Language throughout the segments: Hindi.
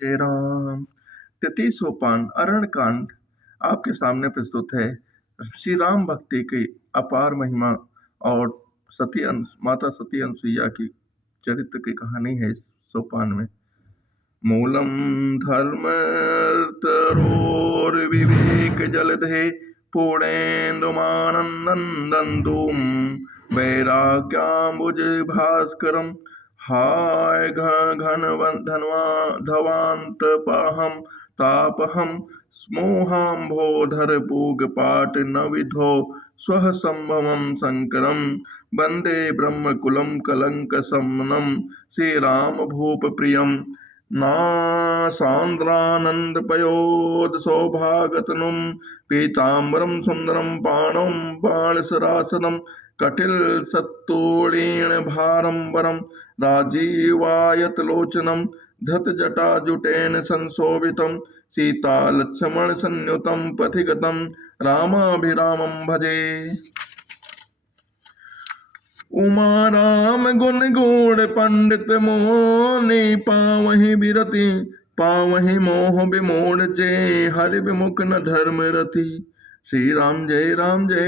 जय राम। तृतीय सोपान अरण कांड आपके सामने प्रस्तुत है। श्री राम भक्ति की अपार महिमा और माता सती अनुसुईया की चरित्र की कहानी है इस सोपान में। मूलम धर्मर्तरोर्विवेक जलधे पूर्णेन्दुमानन्दन्दूम वैराग्याम्बुज भास्करम हाय घन धवांतपहम तापहम स्मोहाम्भोधर पूगपाट न विधो स्वः संभवम शंकरम वंदे ब्रह्मकुलम कलंक समनम श्री राम भूप प्रियम नासान्द्रानंद पयोद सौभागतनुम पीताम्बरम सुंदरम पाणम बाणसरासनम कटिल सत्तोड़ेण भारंबरम राजीवायत लोचनम धत जटाजुटेन संशोभितम सीता लक्ष्मण संयुतम पथिगतम रामाभिरामं भजे। उमा राम गुण गुण पंडित मोनि पावहि बिरति पावहि मोह विमोढ़ जे हरि विमुख न धर्म रति। श्री राम जय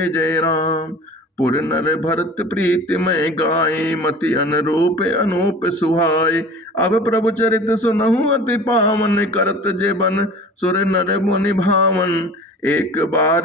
जय राम। पुर नर भरत प्रीति मैं गाय मति अनुरूप अनूप सुहाय। अब प्रभु चरित सुनहु अति पावन करत जे बन सुर नर मुनि भावन। एक बार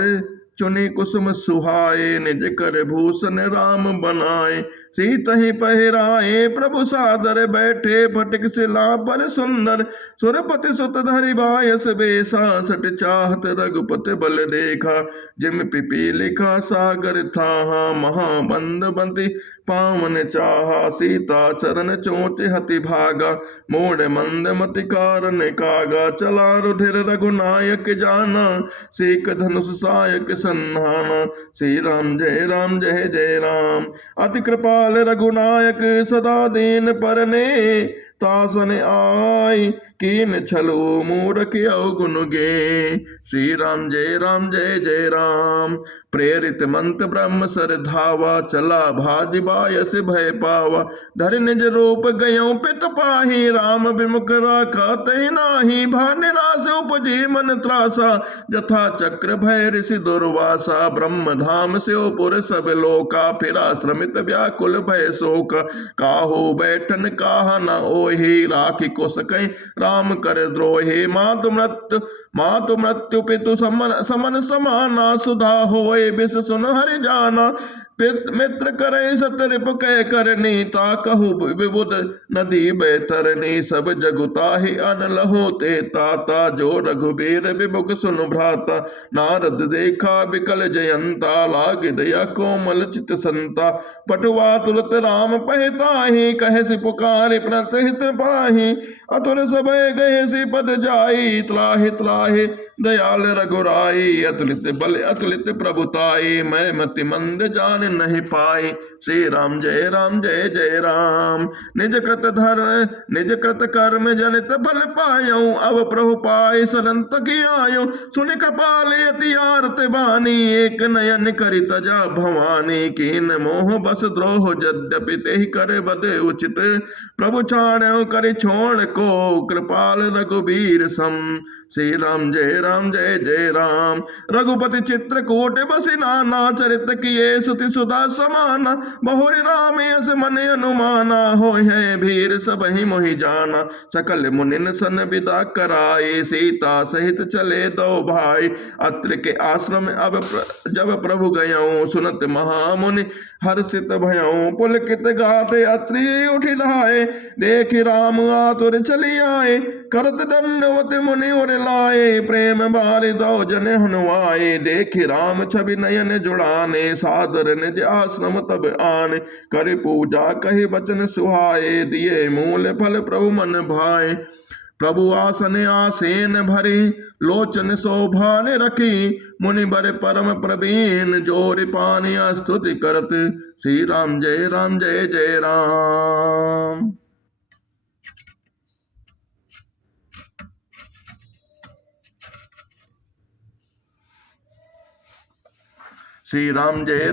चुनि कुसुम सुहाए निज कर भूषण राम बनाए। सीतहि पहिराए प्रभु सादर बैठे फटिक शिला पर सुंदर सुरपति सुत धरि बायस बेसा सट चाहत रघुपति बल देखा। जिम पिपीलिका सागर था महाबंद बंति पावन चाहा। सीता चरण चोच हति भागा मोड़ मंद मति कारण कागा। चला रुधिर रघुनायक जाना सीक धनुष सायक सन्हाना। श्री राम जय जय राम। अति कृपाल रघुनायक सदा दीन परने तासन आय कीन छलो मूरख अवगुण गे। श्री राम जय राम। प्रेरित मंत्र ब्रह्म सर धावा चला भाज बायस भय पावा। धरि निज रूप गयो पित पाही राम विमुख राखा तहि नाही। भानिरास उपजी मन त्रासा जथा चक्र भय ऋषि दुर्वासा। ब्रह्म धाम स्योपुर सब लोका फिरा श्रमित व्याकुल भय शोक। काहू बैठन काहा न ओहि राखी को सकै राम कर द्रोहे। मातु मृत्यु पितु समन समाना सुधा होए बिस सुन हरि जाना। मित्र करे सतरिप कह करनी ता कहु विबुध नदी बैतरनी। सब जगुताहि अनल होते ताता जो रघुबीर विमुख सुन भ्राता। नारद देखा विकल जयंता लाग दया कोमल चित संता। पटुआ तुरत राम पहताहि कहसि पुकारि प्रतहित पाहि। अतुर सबय गयसि पद जाई त्राहि त्राहि दयाल रघुराई। अतुलित बल अतुलित प्रभुताई मैं मति मंद जान नहीं पाए। श्री राम जय जय राम। निज कृत कर्म जनित फल पायऊ अब प्रभु पाए शरण तकी आयो। सुनि कृपाल अति आरत बानी एक नयन करि तजा भवानी। कीन मोह बस द्रोह यद्यपि तेहि करे बदे उचित। प्रभु छाण करि छोड़ को कृपाल रघुबीर सम। श्री राम जय जय राम। रघुपति चित्रकूट बसि नाना चरित किए सुति सुधा समाना। बहुरि राम यस मन अनुमाना होय है भीर सबहि मोहि जाना। सकल मुनिन सन विदा कराए सीता सहित चले दो भाई। अत्रि के आश्रम अब जब प्रभु गयऊँ सुनत महामुनि हर्षित भयऊँ। पुलकित गाते अत्रि उठि धाये देख राम आतुर चली आए। करत दंडवत मुनि उर लाए प्रेम बारि दो जन हनुआए। देख राम छवि नयन जुड़ाने सादर निज आश्रम तब आने। कर पूजा कहि बचन सुहाए दिए मूल फल प्रभु मन भाए। प्रभु आसन आसीन भरी लोचन शोभा ने रखी। मुनि बर परम प्रवीण जोरि पानी स्तुति करत। श्री राम जय जय राम। श्री राम जय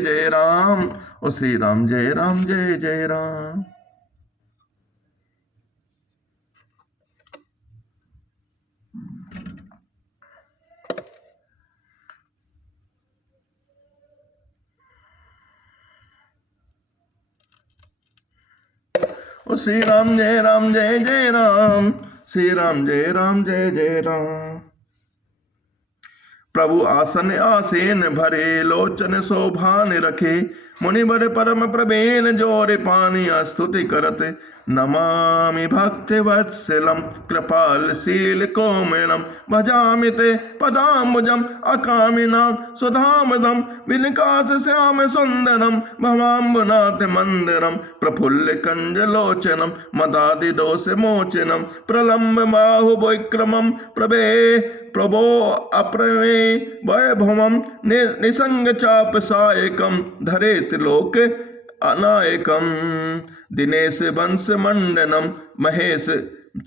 जय राम। और श्री राम जय जय राम। ओ श्री राम जय जय राम, श्री राम जय जय राम। प्रभु आसन आसेन भरे, लोचन शोभान रखे, मुनिवर परम प्रबेन जोर पानी स्तुति करत। नमामि भक्ति वत्सलम कृपाल शील कोमलम, भजामि ते पदाम्बुजम अकामिनाम सुधामदम, विनिकास श्याम सुंदरम भवाम्बुनाथ मंदिरम, प्रफुल्ल कंजलोचनम मदादि दोष मोचनम, प्रलम्ब बाहु विक्रमम प्रभो अप्रमे वैभवम, निसंग चाप सायकम धरेत लोक अनायकम, दिनेश वंश मंडनम महेश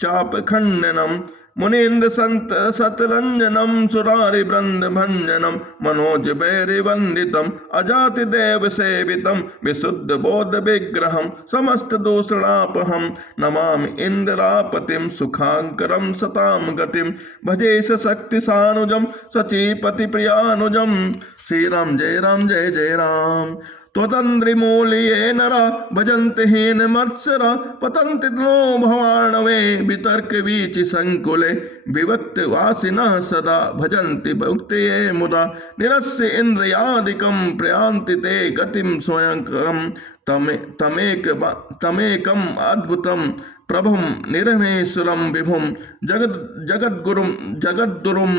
चाप खंडनम, मुनीन्द्र संत सतरंजनम, सुरारि वृंद भंजनम, मनोज बैरि वंदितम, अजाति देव सेवितम, विशुद्ध बोध विग्रहम, समस्त दूषणापहम, नमामि इंद्रापतिम, सुखांकरम सताम गतिम, भजेश शक्ति सानुजम, सचीपति प्रियानुजम। श्री राम जय जय राम। त्वतंद्रिमूलिये नरा भजन्ति हीन मत्सरा, पतन्ति नो भवाणवे वितर्क वीचि संकुले, विवक्त वासिनः सदा भजन्ति भुक्तये मुदा, निरस्य इंद्रियादिकं प्रयान्ति ते गतिं स्वयंकं, तमेकम अद्भुतम प्रभुम निरमेश्वरम विभुम, जगद्गुरुम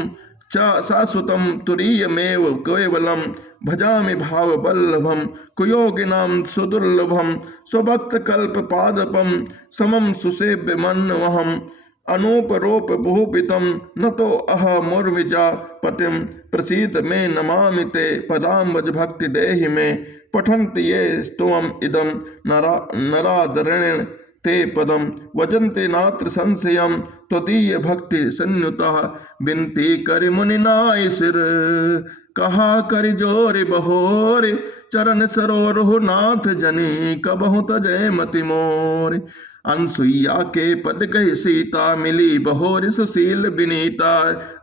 च शाश्वतम तुरीयमेव केवलम, भजामि भाव बल्लभम कुयोगिनाम सुदुर्लभम, स्वभक्त कल्प पादपम समम सुसेव्य मन्वहम, अनूपरोप भूपितम नतो अहमुर्विजा पतिम, प्रसीद में नमामि ते पदाम्बज भक्ति देहि में, पठन्ति ये स्तुवम इदम नरादरणेन ते पदम, वजन्ते नात्र संशयम त्वदीय भक्ति संयुता, बिनती कर मुनि नाय सिर कहा कर जोर बहोर, चरण सरोरुह नाथ जनी कबहु तजय मति मोर, अनसुईया के पद कही सीता मिली बहोर सुशील विनीता,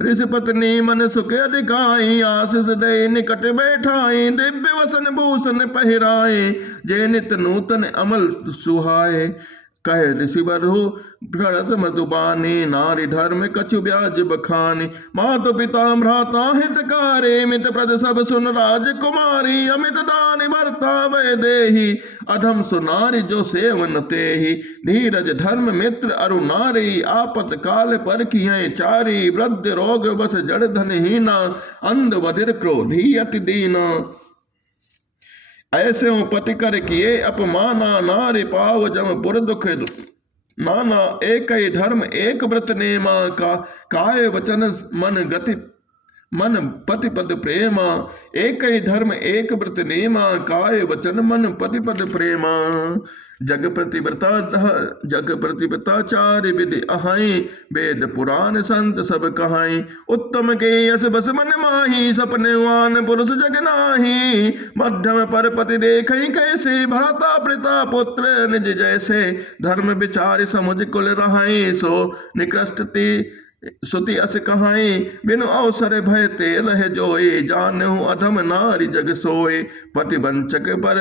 ऋषि पत्नी मन सुख अधिकाई, आशीष दे निकट बैठाई, दिव्य वसन भूषण पहिराए, जे नित नूतन अमल सुहाए, कहे ऋषिवर हो भरत मधुबानी, नारी धर्म कछु ब्याज बखानी, मात पिता भ्राता हितकारी, मित प्रद सब सुन राजकुमारी, अमित दान भरता वै देही, अधम सुनारी जो सेवन तेहि, धीरज धर्म मित्र अरु नारी, आपत काल पर किए चारी, वृद्ध रोग बस जड़ धन हीना, अंध बधिर क्रोधी अति दीना, ऐसे हो पति कर किए अपमाना, नारी पाव जम पुर दुख नाना, एक ही धर्म एक व्रत नेमा, का काय वचन मन गति मन पति पद प्रेमा, एक ही धर्म एक व्रत नेमा, काय वचन मन पति पद प्रेमा, जग प्रतिव्रताचार्य विधि अहाई, वेद पुराण संत सब कहाई, उत्तम के यश बस मन माही, सपनेवान पुरुष जग नाही, मध्यम पर पति देखई कैसे, भ्राता पिता पुत्र निज जैसे, धर्म विचार समुझ कुल रहाई, सो निकृष्टति सुति अस कहाई, बिनु अवसर भय ते रह जोए, जानहु अधम नारी जग सोए, पति वंचक पर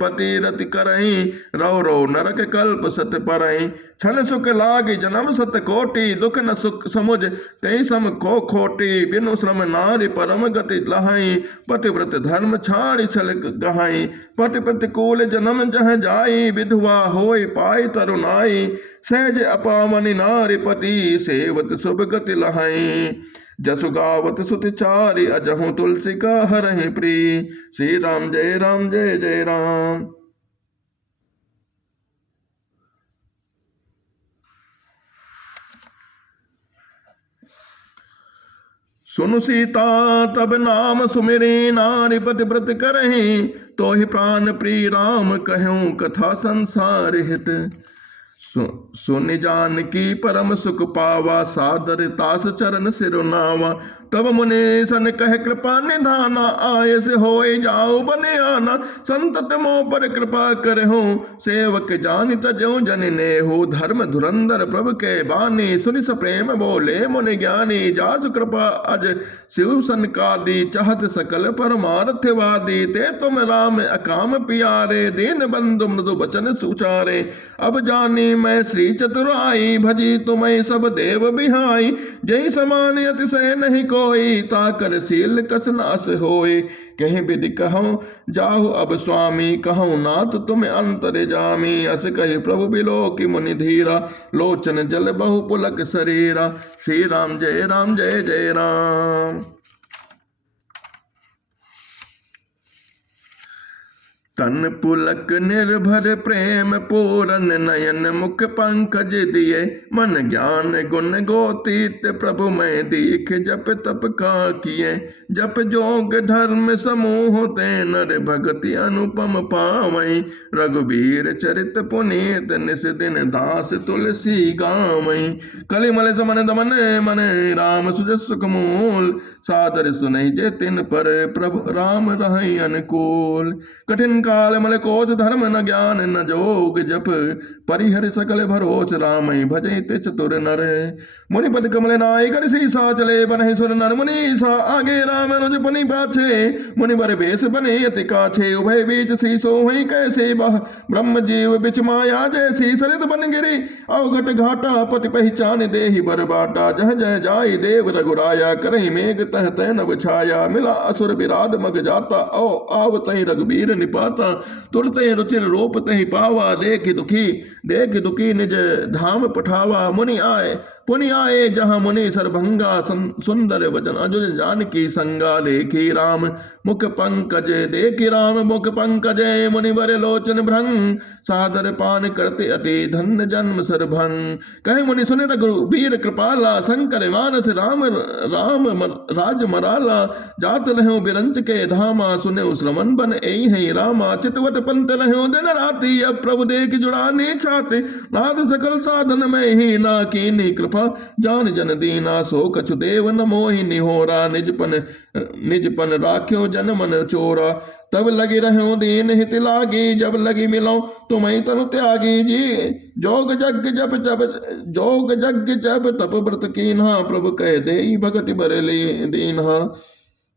पति रति करई, रौ रौ नरक कल्प सत परई, छल सुख लाग जन्म सत कोटि, दुख न सुख समुझ ते सम को खोटी, बिनु श्रम नारी परम गति लहाई, पतिव्रत धर्म छाड़ छल गहाई, पति प्रतिकूल जन्म जह जाई, विधवा होय पाई तरुणाई, सहज अपावनि नारी पति, सेवत शुभ गति लहाई, जसु गावत सुति चारि, अजहु तुलसी का हरहि प्रिय। श्री राम जय जय राम। सुनु सीता तब नाम सुमिरे, नारी पतिव्रत करहि, तो ही प्राण प्रिय राम कहूँ कथा संसार हित, सुन जान की परम सुख पावा, सादर तास चरण सिरुनावा। तब मुनि सन कह कृपा निधाना, आय से होए जाओ बने आना। संतत मोह पर कृपा करहु, सेवक जानि तजो जन नेहु। धर्म धुरंधर प्रभु के बानी, सुनि सप्रेम बोले मुनि ज्ञानी। जासु कृपा अज शिव सनकादि, चाहत सकल परमार्थ वादी। ते तुम राम अकाम पियारे, दीन बंधु मृदु बचन सुचारे। अब जानी मैं श्री चतुराई, भजी तुम्हें सब देव बिहाई। जय समान अतिशय नहीं कोई, ताकर शील कस नास होय। कहीं विधि कहूँ जाहु अब स्वामी, कहूँ नाथ तुम अंतर जामी। अस कही प्रभु बिलो की मुनि धीरा, लोचन जल बहु पुलक शरीरा। श्री राम जय जय राम। तन पुलक निर्भर प्रेम पूरन, नयन मुख पंकज दिए। मन ज्ञान गुण गोतीत प्रभु मैं दीख, जप तप का किए। जप जोग धर्म समूह ते, नर भगति अनुपम पावई। रघुबीर चरित पुनीत, निस दिन दास तुलसी गावई। कलिमल समन दमन मन, राम सुजस सुख मूल। सादर सुनहि जे तिन पर, प्रभु राम रहै अनुकूल। कठिन काल मल कोच, धर्म न ज्ञान न जोग। जप परिहर सकल भरोस, राम भजै ते चतुर नर। मुनि पद कमल नाय, कर सीसा चले बनहि सुर नर। मुनि सा आगे राम अनुज पुनि पाछे, मुनि बर बेस बने अति काछे। उभय बीच सीसो वहीं कैसे बह, ब्रह्म जीव बिच माया जैसी। सरित बन गिरी अवघट घाटा, पति पहचान देहि बर बाटा। जह जह जाय देव रघुराया, करहि मेघ तह तह नभ छाया। मिला असुर विराध मग जाता, औ आवतहि रघुबीर निपाता। तुरते रुचिर रूप तहि पावा, देख दुखी निज धाम पठावा। पुनि आए जहाँ मुनि सरभंगा, सुंदर वचन अजुज जानकी संगा। देखी राम मुख पंकज, देखी राम मुख पंकज। मुनि बर लोचन भ्रंग, सादर पान करते अति। धन्य जन्म सरभंग, कहे मुनि सुन रघुबीर कृपाला। शंकर मानस राम राज मराला। जात लहु बिरंच के धामा, सुने श्रवण बन एहि है रामा। चितवट पंत लहु दिन राति, अब प्रभु देख जुड़ानी छाति। नाथ सकल साधन में ही ना कीनी, कृपा जान जन दीना। सो कछु देव न मोहि निहोरा, निजपन राख्यो जन मन चोरा। तब लगी रहो दीन हित लागी, जब लगी मिलो तुम्हें तनु त्यागी। जी जोग जग जप तप व्रत कीन्हा, प्रभु कह देई भगति बरली दीन्हा।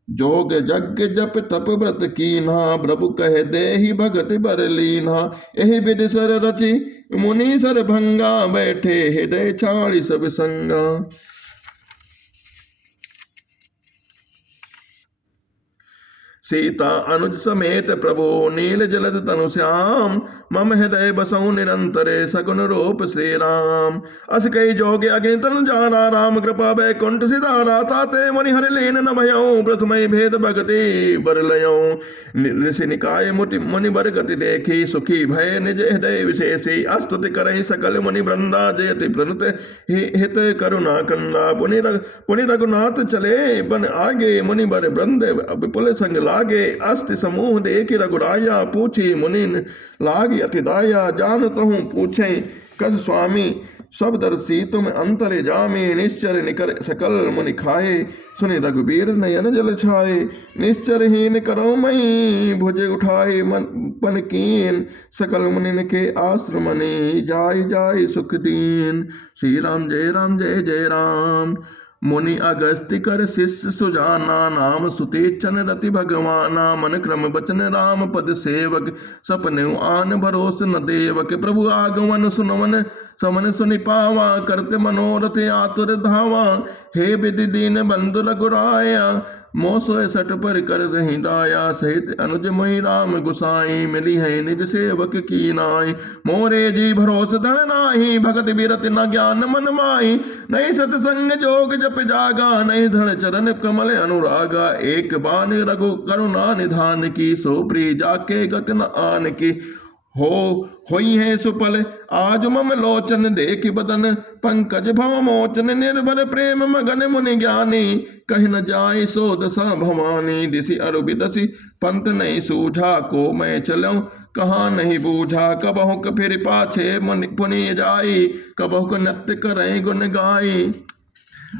जोग जग जप तप व्रत कीन्हा, प्रभु कह देहि भगति बर लीन्हा। एहि विधि सर रचि मुनि सर भंगा, बैठे हृदय छाड़ी सब संगा। सीता अनुज समेत प्रभु, नील जलद तनु श्याम। मम हृदय बसौ निरंतरे, सगुन रूप श्री राम। अस कई जोगे अग्नि तनु जारा, राम कृपा बैकुंठ सिधारा। ताते मुनि हरि लीन न भयऊ, प्रथमहि भेद भगति बर लयऊ। ऋषि निकाय मुनि बर गति देखी, सुखी भय निज हृदय विशेषी। अस्तुति करहि सकल मुनि वृंदा, जयति प्रणुत हित करुणा कंदा। पुनि रघुनाथ चले बन आगे, मुनि बर वृंद विपुल संग लागे। अस्ति समूह देख रघुराया, पूछी मुनिन लागी अति दाया। जानतहु पूछे कस स्वामी, सब दर्शी तुम अंतरे जामे। निश्चर निकर सकल मुनि खाए, सुनि रघुबीर नयन जल छाए। निश्चरहीन करो मई, भुज उठाए पन कीन। सकल मुनिन के आश्रमनि, जाय जाय सुख दीन। श्री राम जय जय राम। मुनि अगस्त्य कर शिष्य सुजाना, नाम सुतेचन रति भगवाना। मन क्रम बचन राम पद सेवक, सपने आन भरोस न देवक। प्रभु आगमन सुनवन समन सुनि पावा, करते मनोरथ आतुर धावा। हे विधि दीन बंधु रघुराया, मोसो सठ पर कर दहि दाया। सहित अनुज मोहि राम गुसाई, मिली है निज सेवक की नाई। मोरे जी भरोस धन नाही, भगत बिरति न ज्ञान मन माही। नहीं सतसंग जोग जप जागा, नहीं धन चरण कमल अनुरागा। एक बान रघु करुणा निधान की, सो प्रिय जाके गत न आन की। होई है सुपल आज मम लोचन देख बदन पंकज भव मोचन निर्भर प्रेम मगन मुनि ज्ञानी कह न जाय सो दशा भवानी दिशि अरु बिदसी पंत नहीं सूझा को मैं चलऊं कहाँ नहीं बूझा कबहुक फिर पाछे पुनि जाई कबहुक नृत्य करें गुन गाई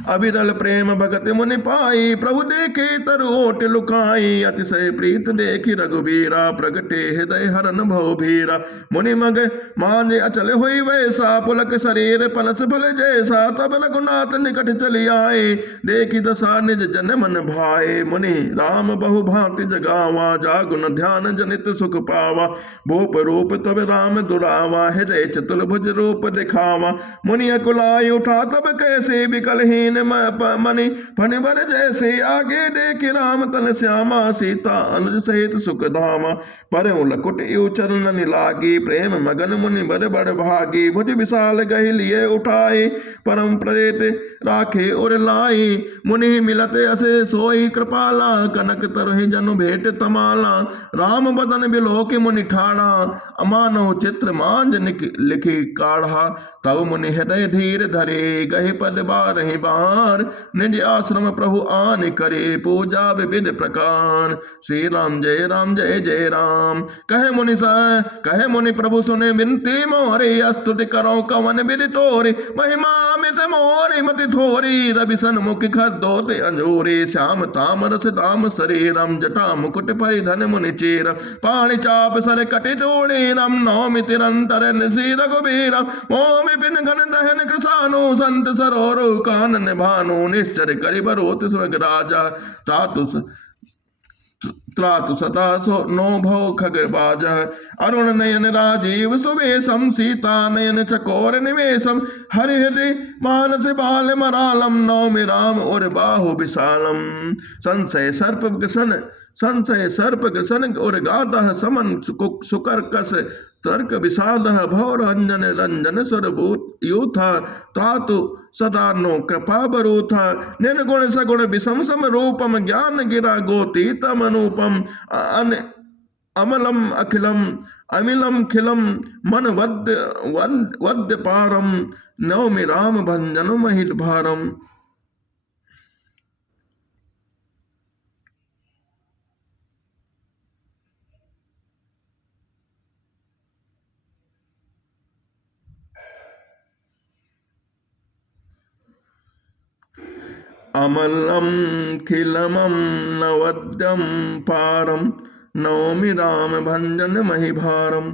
अविरल प्रेम भगत मुनि पाई प्रभु देखे तरु ओट लुकाई अतिशय प्रीत देखी रघुबीरा प्रगटे हृदय हरन भव भीरा मुनि मग मांझे अचल हुई वैसा पुलक शरीर पलस फल जैसा तब रघुनाथ निकट चली आए देखी दशा निज जन मन भाए मुनि राम बहु भांति जगावा जागुन ध्यान जनित सुख पावा भूप रूप तब राम दुरावा हृदय चतुर भुज रूप दिखावा मुनि अकुलाई उठा तब कैसे विकलहीन मणि फणिवर जैसे आगे देखे राम तन श्यामा सीता अनुज सहित सुख धामा पर लकुट यू चरण लागी प्रेम मगन मुनि बर बड़ भागी भुज विशाल गहि लिए उठाए परम प्रेत राखे और लाई मुनि मिलते असे सोई कृपाला कनक तरहि जनु भेट तमाला राम बदन बिलोक मुनि ठाड़ा अमानो चित्र मांझ लिखी काढ़ा तब मुनि हृदय धीर धरे गहे पद बारहि बार निज आश्रम प्रभु आन करे पूजा विविध प्रकार श्री राम जय जय राम कहे मुनि प्रभु सुने विनती मोरे स्तुति करो कवन विधि तोरे महिमा मित मोरे मति थोरी रवि सन्मुख खदोते अंजोरे श्याम ताम रस दाम शरीरम जटा मुकुट परिधन मुनि चेर पाणि चाप सर कटि जोड़े रम नौमि तिरंतर श्री रघुबीर ओम बिन घन दहन कृसानु संत सरोरु कानन भानु निश्चर करि बरोत स्वर्ग राजा त्रातु सदा सो नो भव खग बाजा अरुण नयन राजीव सुवेशम सीता नयन चकोर निवेशम हरि हरि मानस बाल मरालम नौमि राम और बाहु विशालम संशय सर्प कृसन और गाधा समन सुकर्कस तर्क विषाद भव रंजन रंजन स्वरभूत यूथा त्रातु सदा नो कृपा बरूथा निर्गुण सगुण विषम सम रूपम ज्ञान गिरा गोतीतम अनुपम अमलम अखिलम अमिलम खिलम मन वद्य पारम नवमि राम भंजन महित भारम। अमलम खिलमम नवद्यम पारम नवमि राम भंजन महिभारम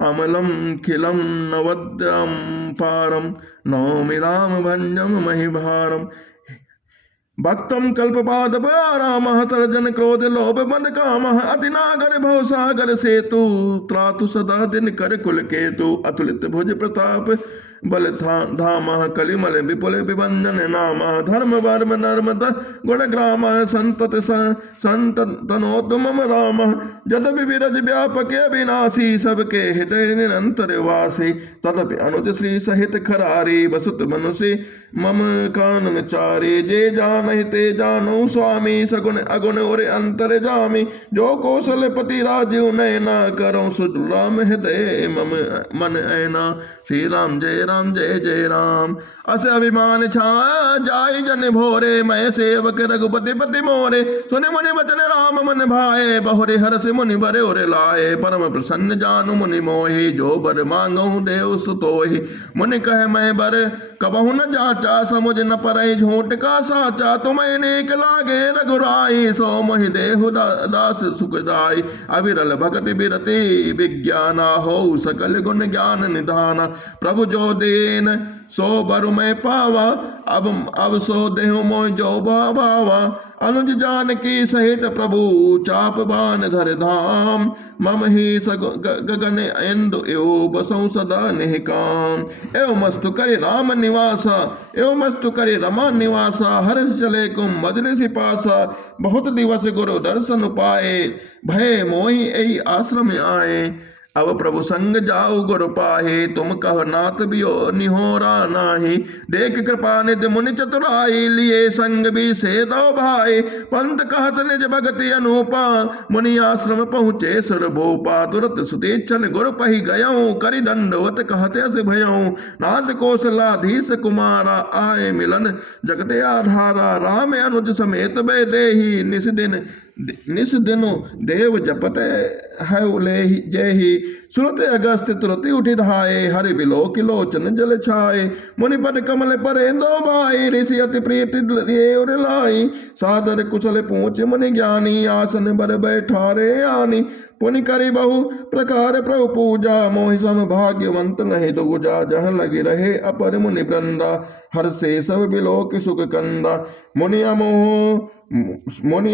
अमलम खिलम नवद्यम पारम नवमि राम भंजन महिभारम भक्तम कल्पपाद राम तर्जन क्रोध लोभ मन काम अतिनागर भव सागर सेतु त्रातु सदा दिन कर कुल केतु अतुलित भुज प्रताप बल धाम कलिमल विपुल विभंजन नाम धर्म वर्म नर्मद गुण ग्राम संत तनोत्तम राम जदपि विरज व्यापक अविनाशी सबके हृदय निरंतर वासी तदपि अनुज श्री सहित खरारी बसुत मनुषि मम कानन चारे जे जान ते जानो स्वामी सगुण अगुण और अंतर जामी जो कौशलपति राजीव नयना करो सुराम हृदय मम मन ऐना श्री राम जय जय राम अस अभिमान छा जाय जन भोरे मैं सेवक रघुपति पति मोरे सुने मुनि वचन राम मन भाए बहुरे हरस मुनि बरे ओरे लाए परम प्रसन्न जानु मुनि मोहि जो बर मांगहु देव सुतोहि मुनि कहे मैं बर कबहु न जाचा समुझ न परहि झूठ का साचा तुम्हें नेक लागे रघुराई सो मोहि देहु दास सुखदाई अविरल भगति बिरति विज्ञाना हो सकल गुण ज्ञान निधाना प्रभु जो देन सो बर मैं पावा अब सो देहु मोह जो भावा अनुज जान की सहित प्रभु चाप बान धर धाम मम ही गगन इंदु एव बसौ सदा निहकाम एव मस्तु करे राम निवासा एव मस्तु करे रमा निवासा हर्ष चले कुम मजलिस पासा बहुत दिवस गुरु दर्शन पाए भय मोहि एहि आश्रम आए अब प्रभु संग जाऊ गुरु पाहे, तुम कह नाथ बियो निहोरा नाही। देख कृपा निधि मुनि चतुराई, लिए संग भी से दो भाई। पंत कहत निज भगति अनूपा, मुनि आश्रम पहुँचे सुर भूपा। तुरत सुतेक्षण गुरु पही गयऊँ, करि दंडवत कहते अस भयऊँ। नाथ कौशलाधीश कुमारा, आए मिलन जगते आधारा। राम अनुज समेत बै देही, निस दिनो देव जपत है उलेहि जेहि। सुरत अगस्त तुरति उठि धाये, हरि बिलो किलोचन जल छाए। मुनिपद कमल परे दो भाई, ऋषि अति प्रीति लिए उर लाई। सादर कुशल पूछ मुनि ज्ञानी, आसन बर बैठारे आनी। पुनि करि बहु प्रकार प्रभु पूजा, मोहि सम भाग्यवंत नहीं दूजा। जहाँ लगे रहे अपर मुनि वृंदा, हर से सब बिलोक सुख कंदा। मुनि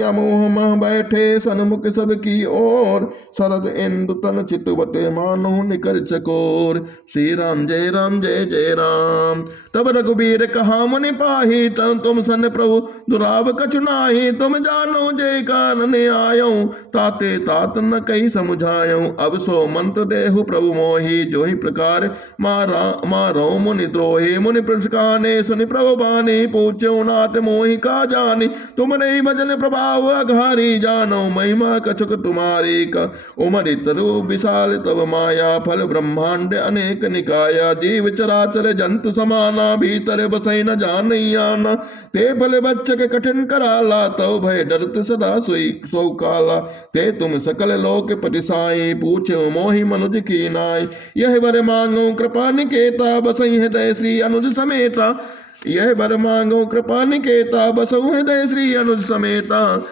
अमोह मह बैठे, सन्मुख सब की ओर। शरद इंदु तन चितवत, मानो निकर चकोर। श्री राम जय राम जय जय राम। तब रघुबीर कहा मुनि पाही, तुम सन प्रभु दुराव कछु नाही। तुम जानो जय कारण आयो, ताते तात न कही समुझायो। अब सो मंत्र देहु प्रभु मोहि, जो ही प्रकार मारो मुनि द्रोही। मुनि प्रसकाने सुनि प्रभु बानी, पूछो नाथ मोहि का जानी। तुम नहीं भजन प्रभाव अघारी, जानो महिमा कछुक तुम्हारी। का उमरि तरु विशाल तब माया, फल ब्रह्मांड अनेक निकाया। जीव चराचर जंतु समाना, भीतर बसई न जान आना। ते फल बच्चक कठिन कराला, तव भय डरत सदा सोई सो काला। ते तुम सकल लोक पटिसाई, पूछो मोहि मनुज की नाई। यह वर मांगो कृपा निकेता, बसई हृदय श्री अनुज समेता। यह वर मांगो कृपा निकेता, बसहु हृदय श्री अनुज समेता।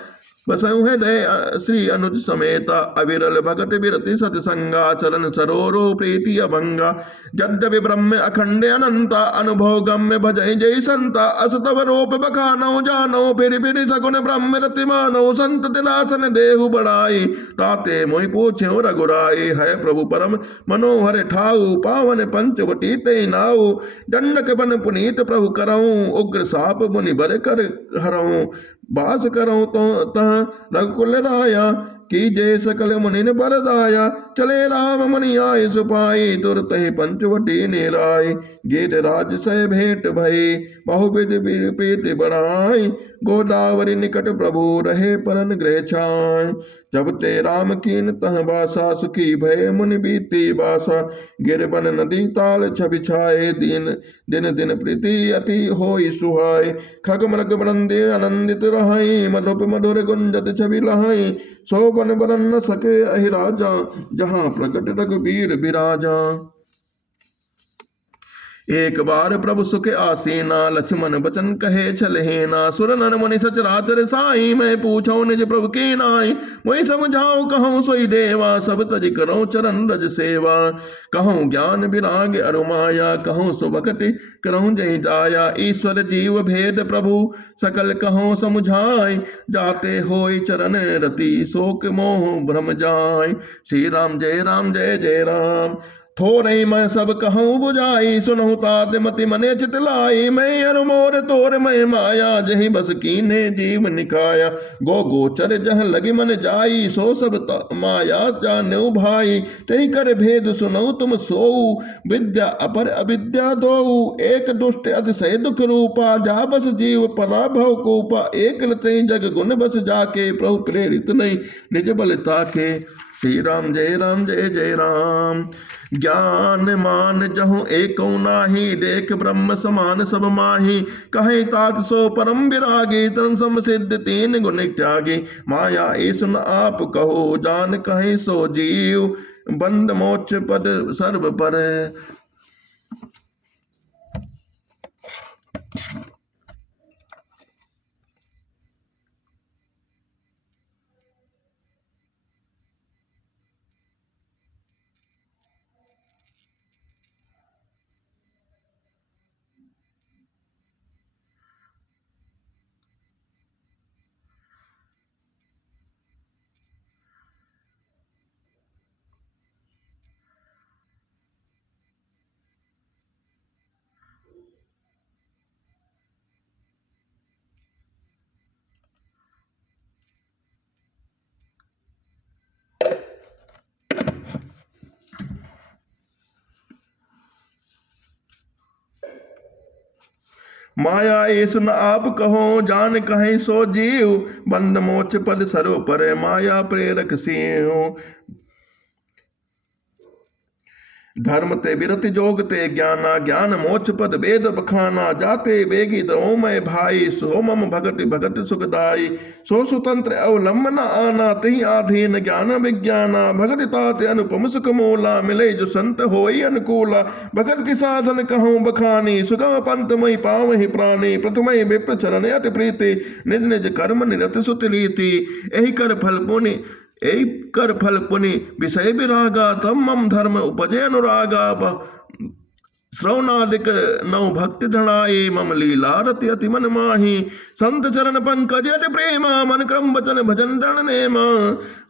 बसहु हृदय श्री अनुज समेता। अविरल भगत बिरति सतसंगा, चरण सरोरो प्रीति अभंगा। यद्यपि ब्रह्म अखंड अनंता, अनुभव गम्य भजय जय संता। अस तव रूप बखानो जानो, फिर सगुन ब्रह्म रति मानो। संत तिलासन देहु बढ़ाई, ताते मोहि पूछ्यो रघुराई। है प्रभु परम मनोहर ठाऊ, पावन पंचवटी ते नाऊ। दंडक बन पुनीत प्रभु करऊँ, उग्र साप मुनि बर कर हरऊँ। बास करो तो तह रघुकुल राया, की जय सकल मुनि बरदाया। चले राम मुनि आय सुपाई, तुरत ही पंचवटी निराय। गिरिराज सह भेंट भई, बहुविध प्रीति बढ़ाई। गोदावरी निकट प्रभु रहे, परन गृह छाय। जब ते राम कीन तह बासा, सुखी भय मुनि बीती बासा। गिर बन नदी ताल छवि छाए, दिन दिन दिन प्रीति अति होई सुहाय। खग मृग वृंदे आनंदित रहाई, मधुप मधुर गुंजत छवि लहाई। सो बन बरन न सके अहि राजा, जहाँ प्रकट रघुबीर बिराजा। एक बार प्रभु सुख आसीना, लक्ष्मण बचन कहे छलहेना। सुर नर मुनि सचराचर साई, मैं पूछो निज प्रभु के नाई। वही समझाओ कहूँ सोई देवा, सब तज करो चरण रज सेवा। कहूँ ज्ञान विराग अरुमाया, कहूँ सुभकति करऊँ जय जाया। ईश्वर जीव भेद प्रभु सकल कहूँ समुझाय। जाते होय चरण रति, शोक मोह भ्रम जाय। श्री राम जय जय राम। थोरई मैं सब कहूँ बुझाई, सुनहु तात मति मने चित लाई। मैं अरु मोर तोर मैं माया, जही बस कीन्हे जीव निकाया। गो गोचर जह लगी मन जाई, सो सब माया जान्यु भाई। तही कर भेद सुनऊ तुम सोऊ, विद्या अपर अविद्या दोऊ। एक दुष्ट अतिशय दुख रूपा, जा बस जीव पराभव कूपा। एक रते जग गुण बस जाके, प्रभु प्रेरित नहीं निज बल ताके। श्री राम जय जय राम। ज्ञान मान जहु एको नाही, देख ब्रह्म समान सब माही। कहे तात सो परम विरागी, तन सम सिद्ध तीन गुण त्यागी। माया ईस न आप कहो, जान कहे सो जीव। बंद मोक्ष पद सर्व पर। माया ये सुन आप कहो जान कहीं सो जीव, बंद मोच पद सरो पर माया प्रेरक सिंह। धर्म ते विरति जोग ते ज्ञाना, ज्ञान मोक्ष पद वेद बखाना, जाते बेगी दमय भाई, सो मम भगति भगति सुखदाई। सो स्वतंत्र अवलंबन आना, तही आधीन ज्ञान विज्ञाना, भगति ताते अनुपम सुख मूला, मिले जो संत होई अनुकूला। भगत की साधन कहूँ बखानी, सुगम पंथ मई पावहि प्राणी, प्रथमय विप्र चरण अति प्रीति, निज निज कर्म निरत सुत रीति। एहि कर फल पुनि एहि कर फल पुनि विषय विरागा, तम मम धर्म उपजे अनुरागा। श्रवणादिक नौ भक्ति ढणाई, मम लीला रति अति मन माही। संत चरण पंकज अति प्रेमा, मन क्रम वचन भजन दृढ़ नेमा।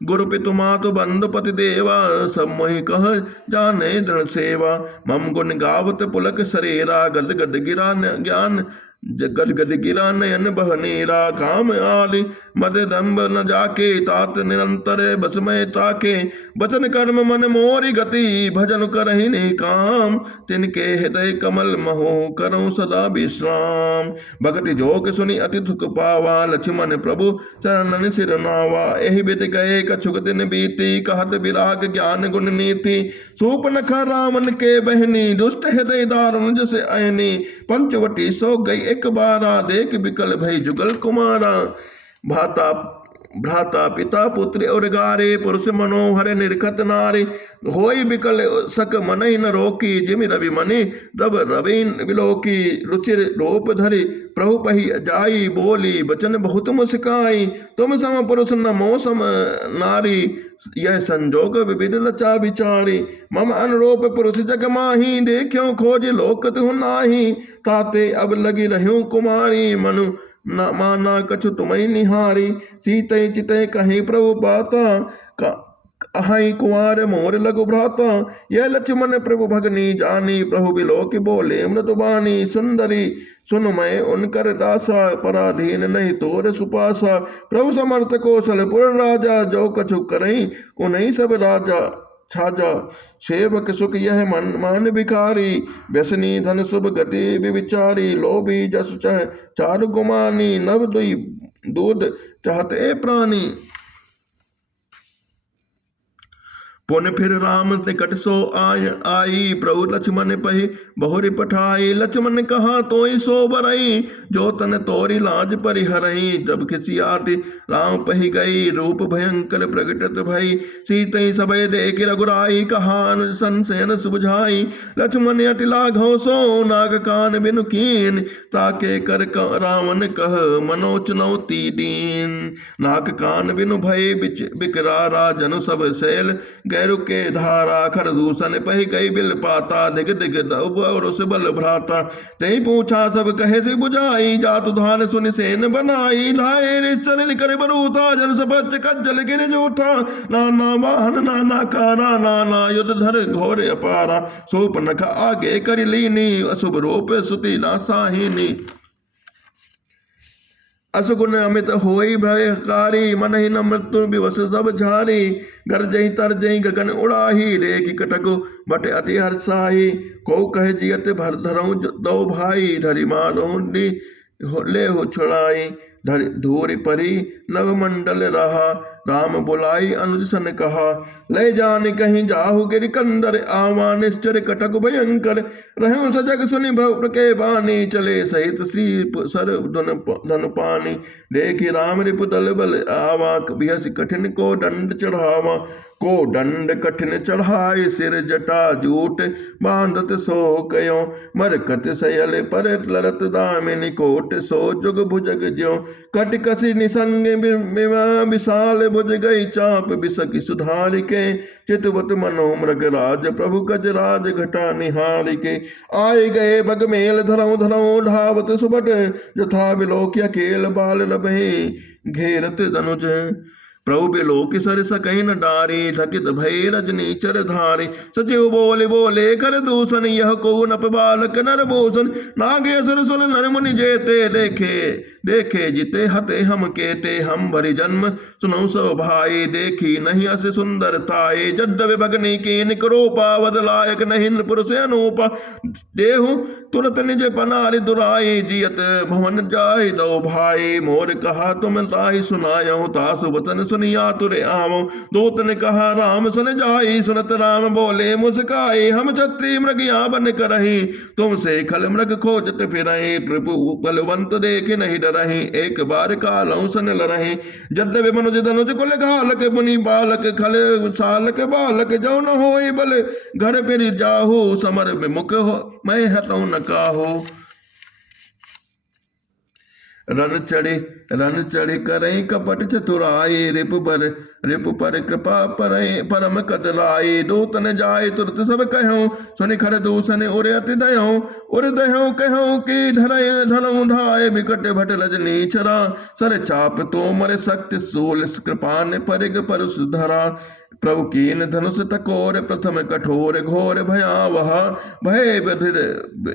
गुरु पितु मातु बंधु पति देवा, सब मोहि कह जाने दृढ़ सेवा। मम गुण गावत पुलक शरीरा, गद गद गिरा ज्ञान गद गद गिरा नयन बह नीरा। काम आलि मद दम्ब न जाके, तात निरंतर बसमय ताके। वचन कर्म मन मोरी गति, भजन करहि नि काम, तिनके हृदय कमल महो करऊं सदा विश्राम। भगति जोग सुनि अति दुख पावा, लक्ष्मण प्रभु चरणन सिर नावा। एहि विधि गए कछुक दिन बीती, कहत विराग ज्ञान गुण नीति। सूर्पनखा रावण के बहनी, दुष्ट हृदय दारुण जैसे अयनी। पंचवटी सो गई एक बारा, देख विकल भई जुगल कुमारा। भ्राता पिता पुत्र और गारे, पुरुष मनोहर निरखत नारे। होई विकल सक मनहि न रोकी, जिमि रवि मणि रव रवीन विलोकी। रुचिर रूप धरि प्रभु पहि जाई, बोली वचन बहुत मुस्काई। तुम सम पुरुष न मोह सम नारी, यह संजोग विविध रचा विचारी। मम अनुरूप पुरुष जग माही, देखियो खोज लोक तुह नाही। ताते अब लगी रहूं कुमारी, मनु न माना कछु तुम्हें निहारी। सीते चिते कहीं प्रभु बाता, अहाई कुंवर मोर लघु भ्राता। यह लक्ष्मण प्रभु भगनी जानी, प्रभु बिलोक बोले मृदुबानी। सुंदरी सुन मैं उनकर दासा, पराधीन नहीं तोर सुपासा। प्रभु समर्थ कौशलपुर राजा, जो कछु करई उन्हीं सब राजा छाजा। सेवक सुख यह मन मान भिखारी, व्यसनी धन शुभ गति विचारी। लोभी जस चह चारु गुमानी, नव दुई दूध चाहते प्राणी। पुन फिर राम निकट सो आई, प्रभु लक्ष्मण पहि बहुरि पठाई। लक्ष्मण कहा तोई सो बरई, जो तन तोरी लाज परिहरई। जब खिसियाति राम पहि गई, रूप भयंकर प्रगटत भई। सीतई सबय देख रघुराई, कहा अनुज संशयन सुबझाई। लक्ष्मण अति लाघव सो, नाग कान बिनु कीन। ताके कर रावण कह मनो चुनौती दीन। नाग कान बिनु भय बिकरारा, जनु सब शैल रुके धारा। खरदूषण पहि गई बिल पाता, दिग दिग दौर बल भ्राता। तही पूछा सब कहे से बुझाई, जातु धान सुनि सेन बनाई। लाए निश्चल कर बरूथा, जन सपच कज्जल गिर जूठा। नाना वाहन नाना कारा, नाना युद्ध धर घोर अपारा। शूर्पनखा आगे कर लीनी, अशुभ रूप सुति नासाहिनी। असुगुण अमित होई भयकारी, मन ही न मृत्यु विवश सब झारी। गरजई तरजई गगन उड़ाही, रेखी कटक बट अति हर्षाही। को कह जियत भर धरऊं दो भाई, धरि मारो ले हो छुड़ाई। धूरि परी नव मंडल रहा, राम बुलाई अनुज सन कहा। ले जान कहीं जाहु गिर कंदर, आवा निश्चर कटक भयंकर। रहूं सजग सुनि भ्रव के बानी, चले सहित श्री सर धन पानी। देखी राम रिपु दल बल आवा, बिहस कठिन को दंड चढ़ावा। को दंड कठिन चढ़ाए, सिर जटा जूट बांधत सो कयो। मरकत सयल पर लरत दामिनी, कोट सो जुग भुजग ज्यो। कट कसी निसंग विशाल, भुज गई चाप बिसकी सुधार के। चितवत मनो मृग राज, प्रभु गज राज घटा निहार के। आए गए बग मेल धरऊं धरऊं, ढावत सुबट यथा विलोक अकेल बाल रबहे। घेरत धनुज प्रभु बिलो कि सर सकई न डारी, ढकित भय रजनी चर धारी। सचिव बोले बोले कर दूषण, यह को नप बालक नर भूषण। नागे असुर सुन नर मुनि जेते, देखे देखे जिते हते हम केते। हम भरि जन्म सुनौ सो भाई, देखी नहीं अस सुंदर ताये। जद्दवे भगनी की निकरोपा, वद लायक नहीं पुरुष अनूपा। देहु तुरत निज पनारि दुराई, जियत भवन जाय दो भाई। मोर कहा तुम ताहि सुनायो, तासु वचन सुनिया तुरे आवो। दूत ने कहा राम सुन जाई, सुनत राम बोले मुस्काई। हम क्षत्रिय मृगया बन करही, तुमसे खल मृग खोजत फिरहि। रिपु बलवंत देख नहीं डरहि, एक बार कालौ सन लरहि। जद्दवे मनुज धनुज कुल घालक, मुनि बालक खल सालक बालक। जो न होई बल घर फिर जाहु, समर विमुख हो मैं हटौ न काहू। रन चढ़े करई कपट चतुराई, रिप पर कृपा परम कदलाई। दूत न जाय तुरत सब कहो, सुनि खर दूषण उर अति दयो। उर दयो कहो कि धरऊ ढाय, बिकट भट रजनी चरा। सर चाप तोमर शक्ति सूल, कृपा ने परिग परस धरा। प्रभु कीन धनुष टकोर, प्रथम कठोर घोर भयावह। भय